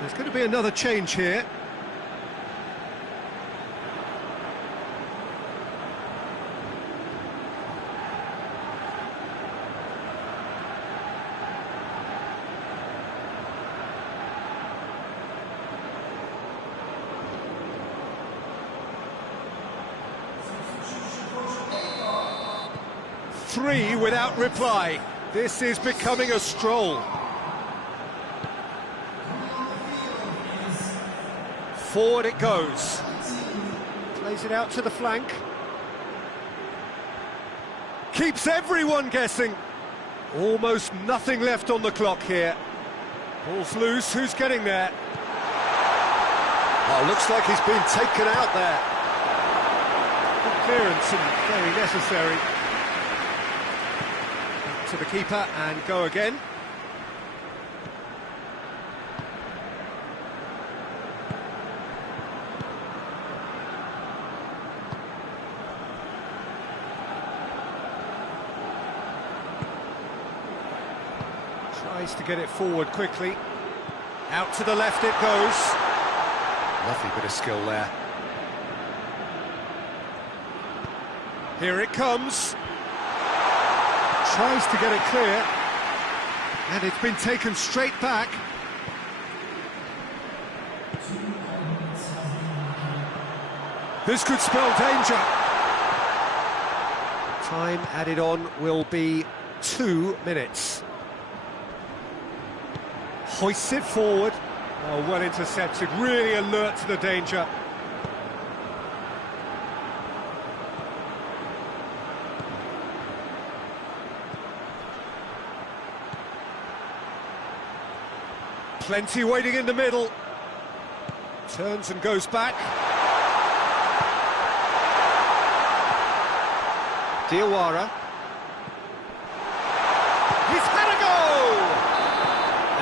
There's going to be another change here. Three without reply. This is becoming a stroll. Forward it goes. Plays it out to the flank. Keeps everyone guessing. Almost nothing left on the clock here. Ball's loose, who's getting there? Oh, looks like he's been taken out there. Good clearance and very necessary. Back to the keeper and go again. Tries to get it forward quickly. Out to the left it goes. Lovely bit of skill there. Here it comes. Tries to get it clear. And it's been taken straight back. This could spell danger. Time added on will be 2 minutes. Hoists it forward. Oh, well intercepted, really alert to the danger. Plenty waiting in the middle. Turns and goes back. Diawara. He's had a go!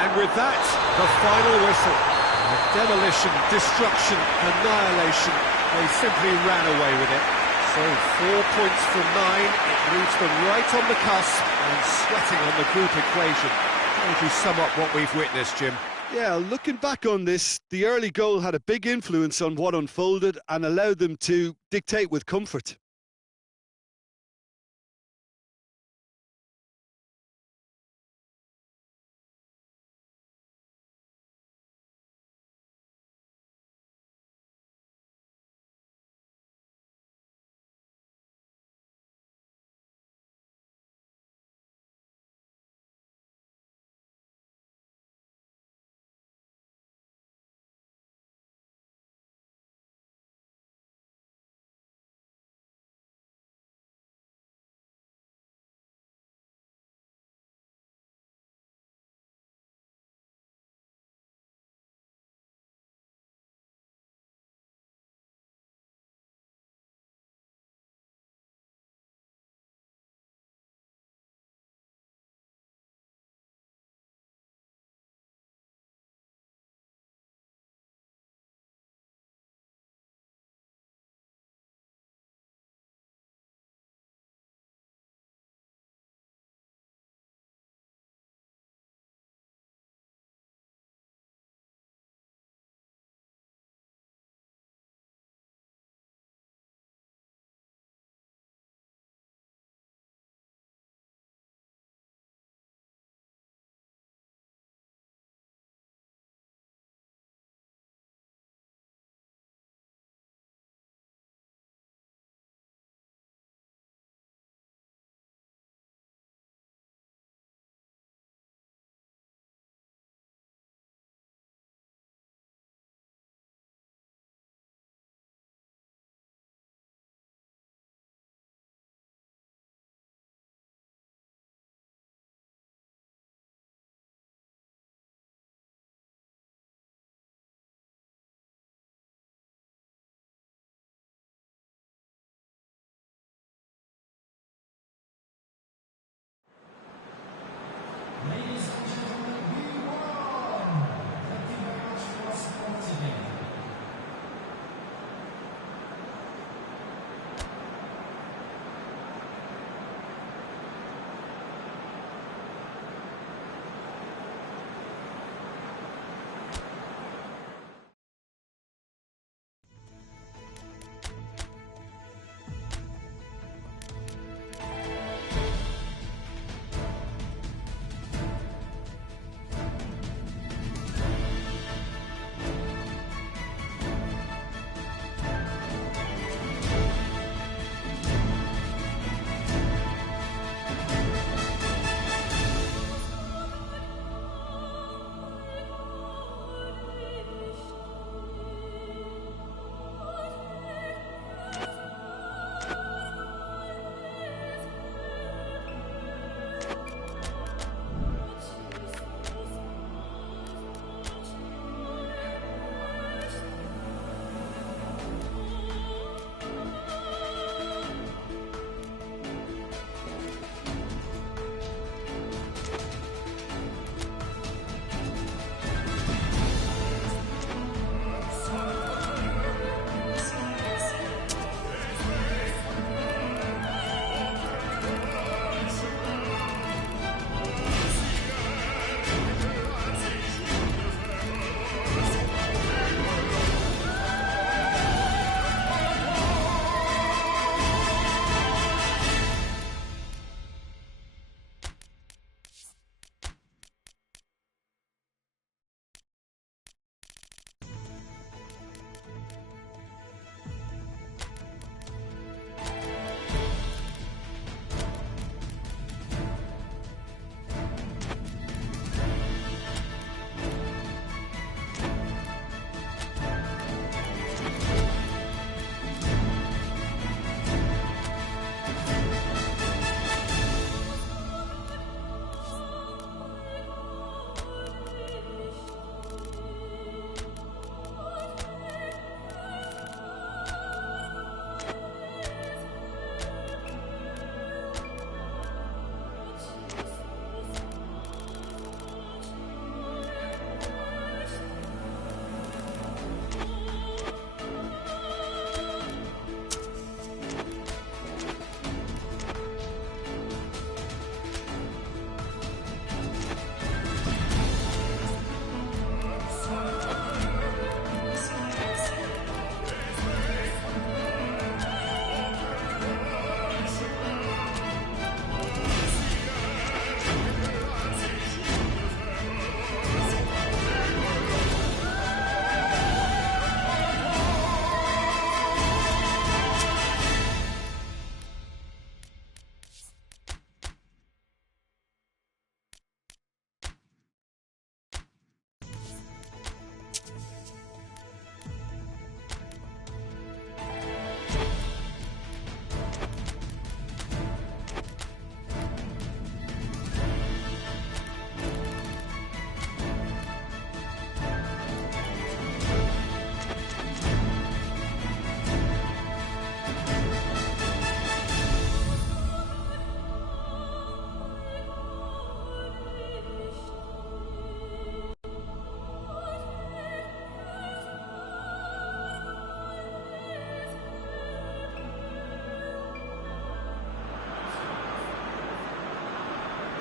And with that, the final whistle. Demolition, destruction, annihilation. They simply ran away with it. So 4 points from 9. It leaves them right on the cusp and sweating on the group equation. How would you sum up what we've witnessed, Jim? Yeah, looking back on this, the early goal had a big influence on what unfolded and allowed them to dictate with comfort.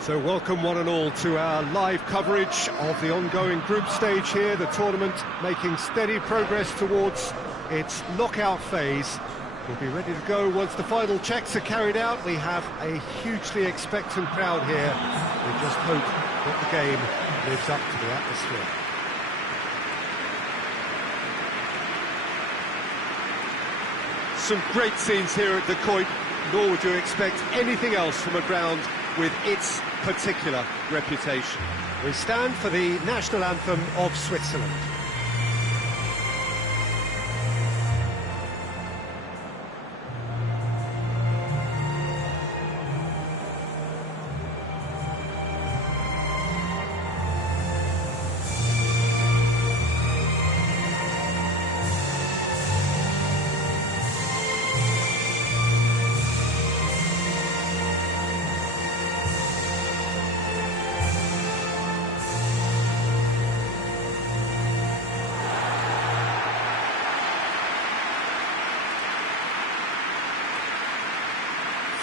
So welcome one and all to our live coverage of the ongoing group stage here, the tournament making steady progress towards its knockout phase. We'll be ready to go once the final checks are carried out. We have a hugely expectant crowd here. We just hope that the game lives up to the atmosphere. Some great scenes here at the Coit, nor would you expect anything else from a ground with its particular reputation. We stand for the national anthem of Switzerland.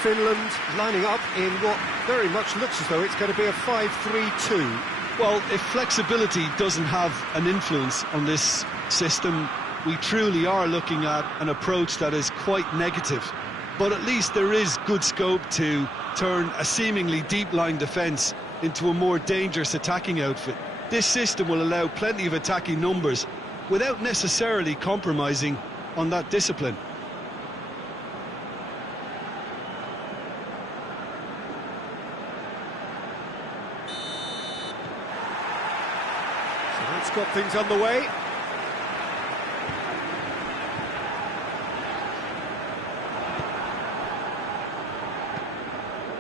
Finland lining up in what very much looks as though it's going to be a 5-3-2. Well, if flexibility doesn't have an influence on this system, we truly are looking at an approach that is quite negative. But at least there is good scope to turn a seemingly deep-line defence into a more dangerous attacking outfit. This system will allow plenty of attacking numbers without necessarily compromising on that discipline. It's got things underway.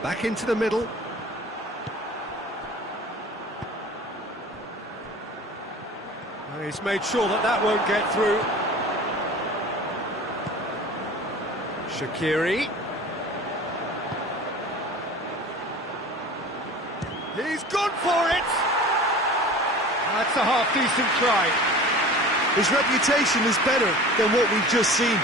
Back into the middle. And he's made sure that that won't get through. Shaqiri. He's gone for it! That's a half-decent try. His reputation is better than what we've just seen.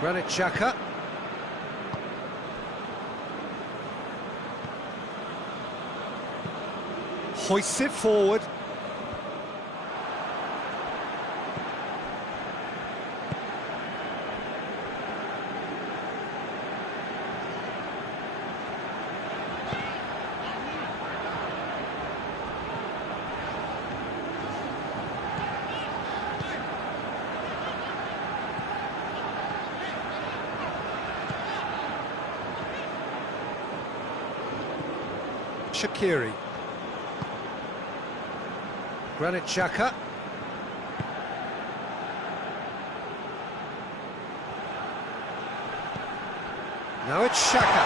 Granit Xhaka. Hoists it forward. Shaqiri. Granit Xhaka. Now it's Xhaka.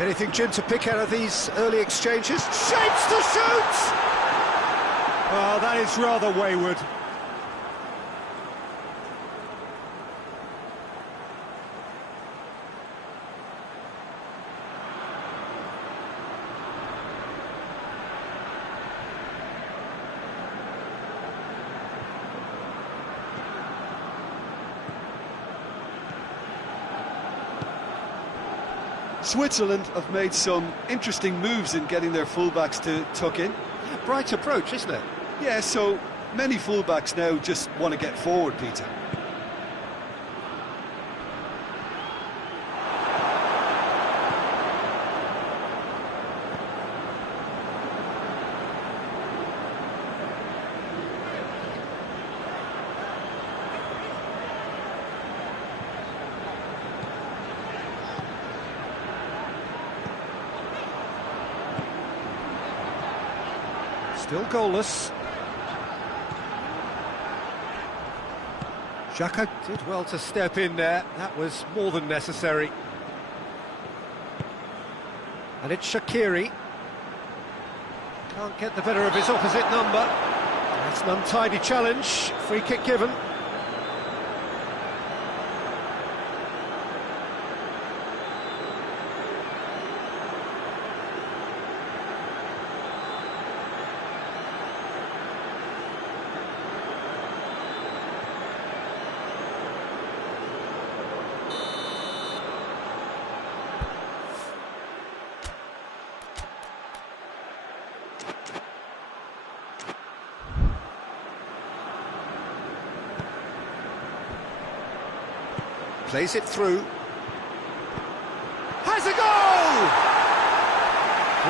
Anything, Jim, to pick out of these early exchanges? Shapes to shoot! Well, that is rather wayward. Switzerland have made some interesting moves in getting their fullbacks to tuck in. Bright approach, isn't it? Yeah, so many fullbacks now just want to get forward, Peter. Still goalless. Xhaka did well to step in there. That was more than necessary. And it's Shaqiri. Can't get the better of his opposite number. That's an untidy challenge. Free kick given. Plays it through. Has a goal!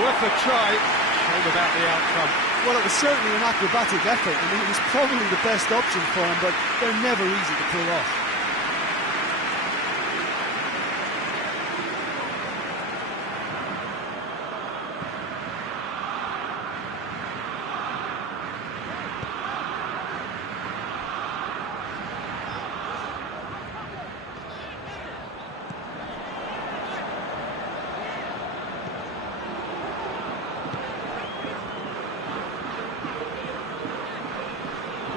Worth a try. Shame about the outcome. Well, it was certainly an acrobatic effort. I mean, it was probably the best option for him, but they're never easy to pull off.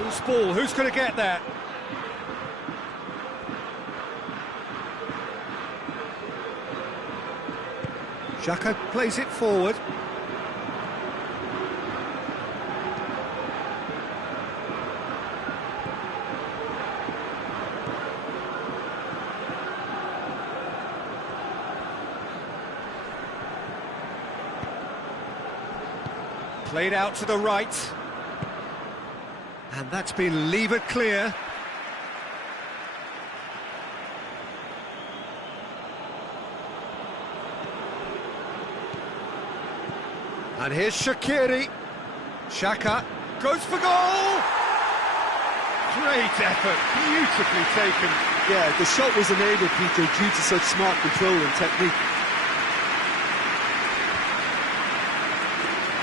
Who's ball? Who's going to get that? Xhaka plays it forward. Played out to the right. And that's been levered clear. And here's Shaqiri. Xhaka goes for goal! Great effort, beautifully taken. Yeah, the shot was enabled, Peter, due to such smart control and technique.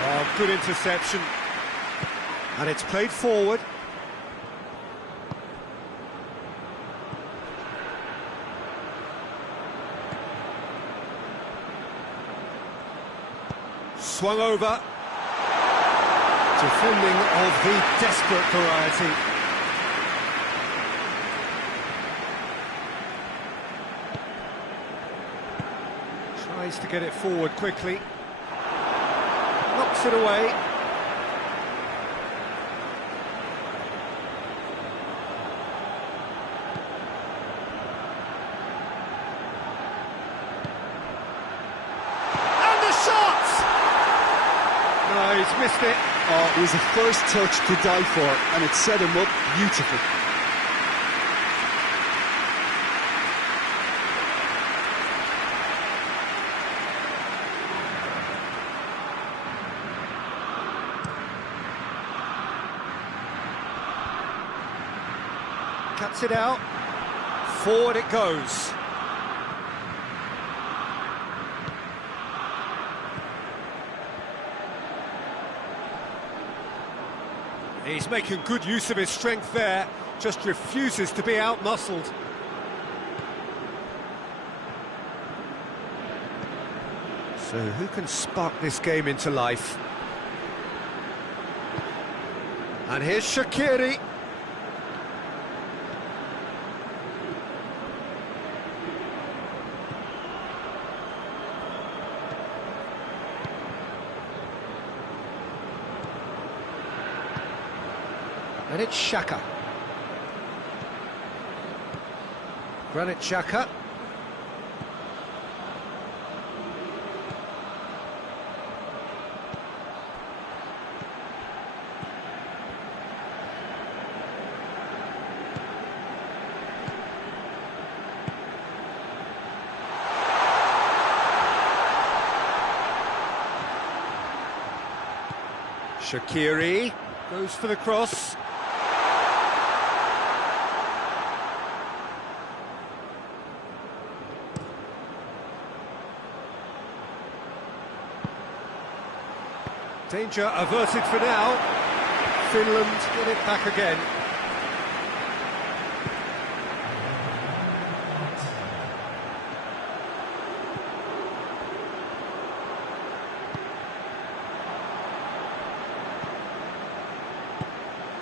Oh, good interception. And it's played forward. Swung over. Defending of the desperate variety. Tries to get it forward quickly. Knocks it away. No, he's missed it. Oh, it was the first touch to die for, and it set him up beautifully. Cuts it out. Forward it goes. He's making good use of his strength there, just refuses to be out-muscled. So who can spark this game into life? And here's Shaqiri. And it's Xhaka. Granit Xhaka. Shaqiri goes for the cross. Danger averted for now. Finland get it back again.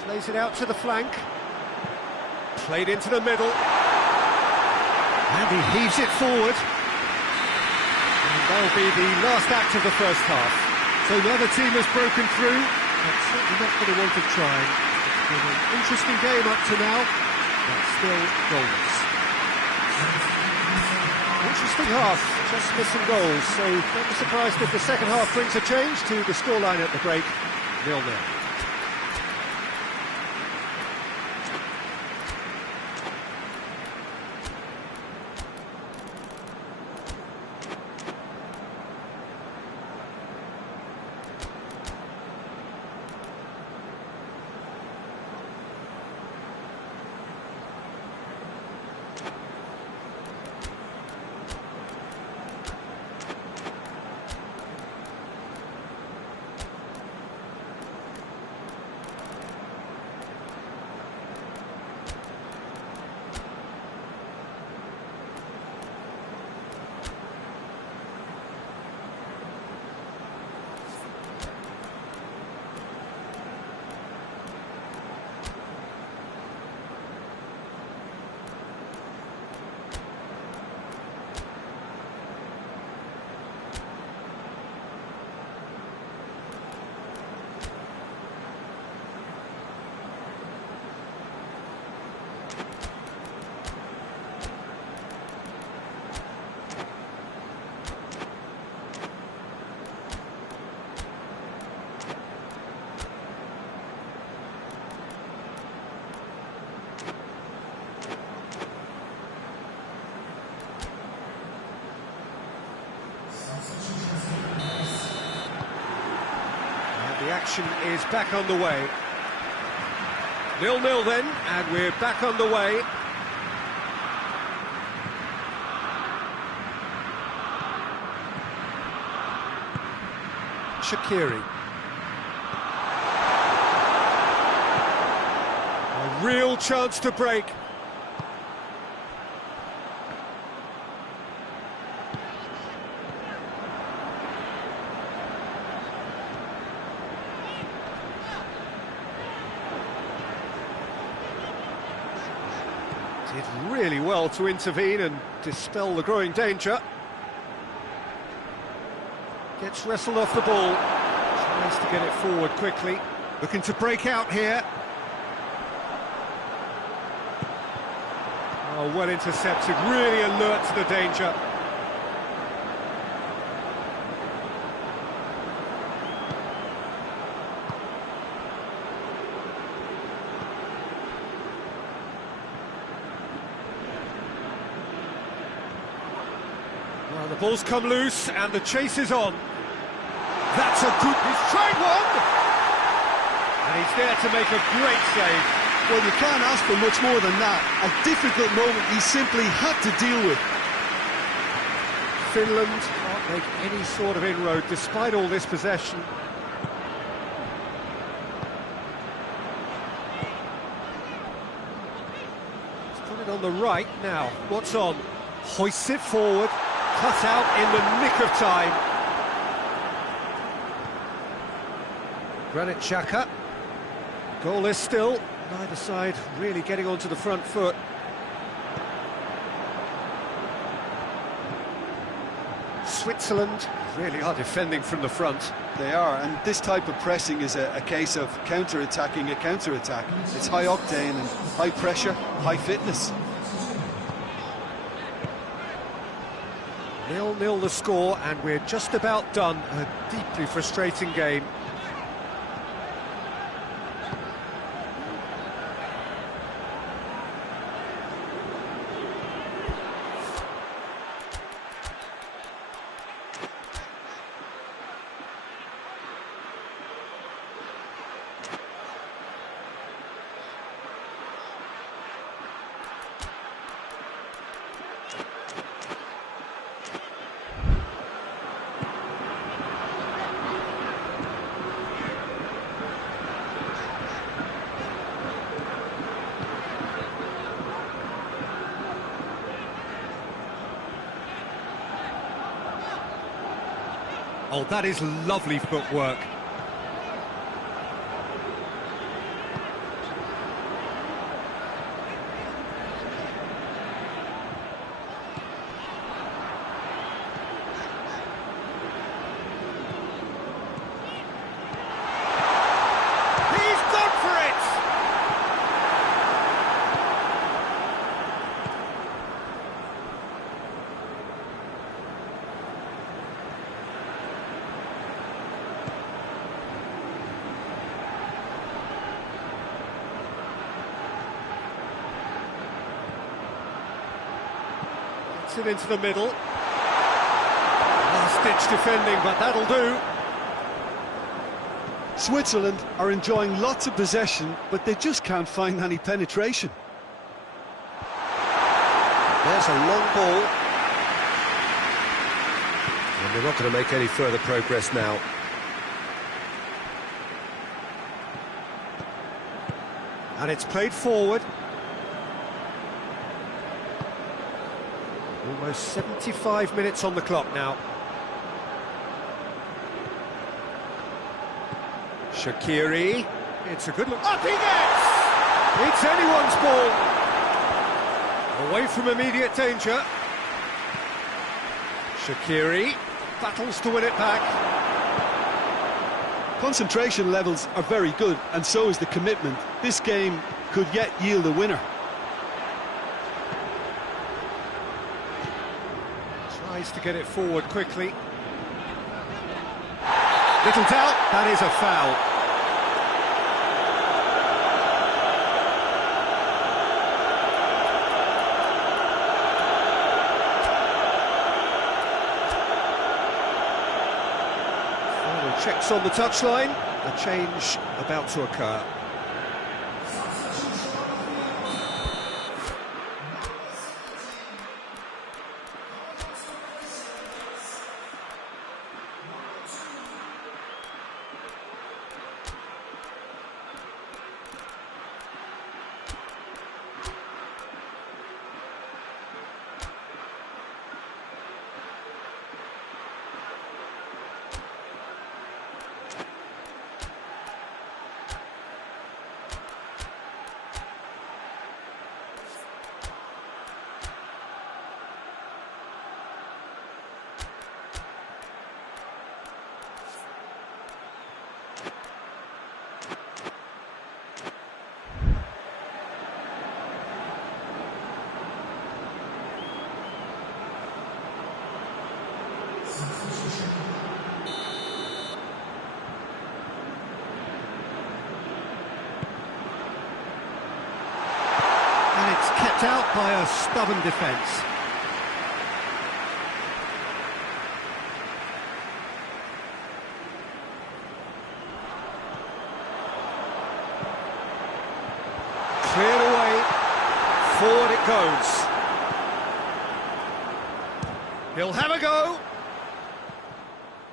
Plays it out to the flank. Played into the middle. And he heaves it forward. And that'll be the last act of the first half. So neither team has broken through, but certainly not for the want of trying. It's been an interesting game up to now, but still goalless. Interesting half, just missing goals, so don't be surprised if the second half brings a change to the scoreline at the break, 0-0. The action is back on the way. 0-0 then, and we're back on the way. Shaqiri. A real chance to break. Did really well to intervene and dispel the growing danger. Gets wrestled off the ball. Tries to get it forward quickly. Looking to break out here. Oh, well intercepted. Really alert to the danger. Well, the ball's come loose and the chase is on. That's a good... He's tried one! And he's there to make a great save. Well, you can't ask for much more than that. A difficult moment he simply had to deal with. Finland can't make any sort of inroad despite all this possession. He's put it on the right now. What's on? Hoists it forward. Cut out in the nick of time. Granit Xhaka. Goalless still. Neither side really getting onto the front foot. Switzerland really are defending from the front. They are, and this type of pressing is a case of counter-attacking a counter-attack. It's high octane and high pressure, high fitness. 0-0 the score, and we're just about done. A deeply frustrating game. Oh, that is lovely footwork. Gets it into the middle. Last-ditch defending, but that'll do. Switzerland are enjoying lots of possession, but they just can't find any penetration. There's a long ball. And they're not going to make any further progress now. And it's played forward. Almost 75 minutes on the clock now. Shaqiri. It's a good look. Up he gets! It's anyone's ball. Away from immediate danger. Shaqiri battles to win it back. Concentration levels are very good, and so is the commitment. This game could yet yield a winner. Tries to get it forward quickly. Little doubt, that is a foul. Final checks on the touchline. A change about to occur. Kept out by a stubborn defence. Cleared away, forward it goes. He'll have a go.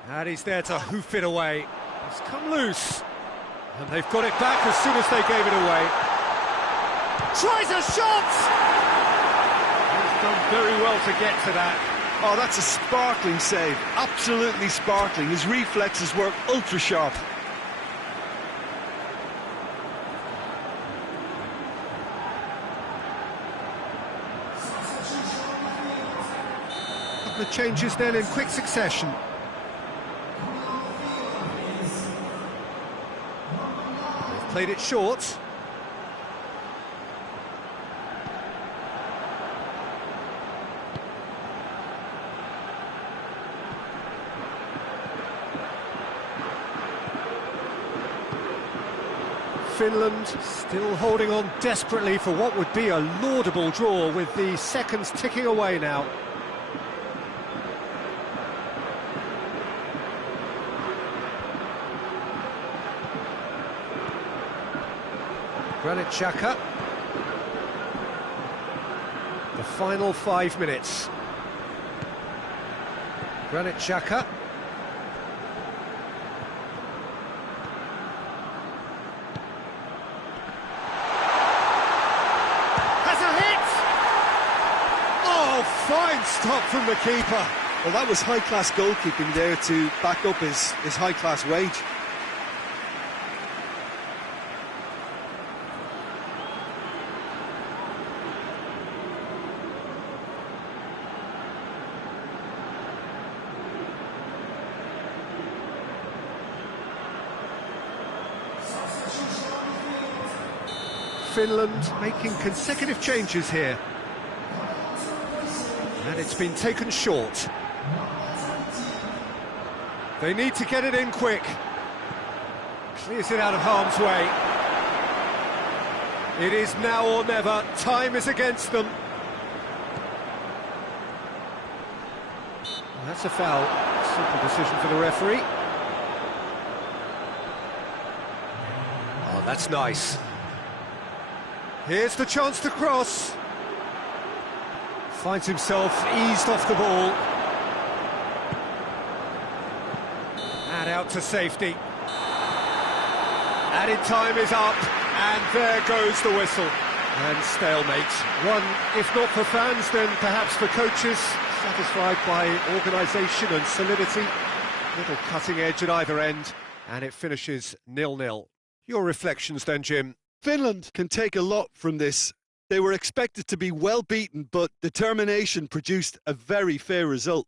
And he's there to hoof it away. It's come loose. And they've got it back as soon as they gave it away. Tries a shot! He's done very well to get to that. Oh, that's a sparkling save. Absolutely sparkling. His reflexes work ultra sharp. A couple of changes then in quick succession. They've played it short. Finland still holding on desperately for what would be a laudable draw, with the seconds ticking away now. Granit Xhaka. The final 5 minutes. Granit Xhaka. Fine stop from the keeper. Well, that was high-class goalkeeping there to back up his high-class wage. Finland making consecutive changes here. And it's been taken short. They need to get it in quick. Clears it out of harm's way. It is now or never. Time is against them. That's a foul. Simple decision for the referee. Oh, that's nice. Here's the chance to cross. Finds himself eased off the ball. And out to safety. Added time is up, and there goes the whistle. And stalemate. One, if not for fans, then perhaps for coaches, satisfied by organisation and solidity. Little cutting edge at either end, and it finishes 0-0. Your reflections then, Jim? Finland can take a lot from this. They were expected to be well beaten, but determination produced a very fair result.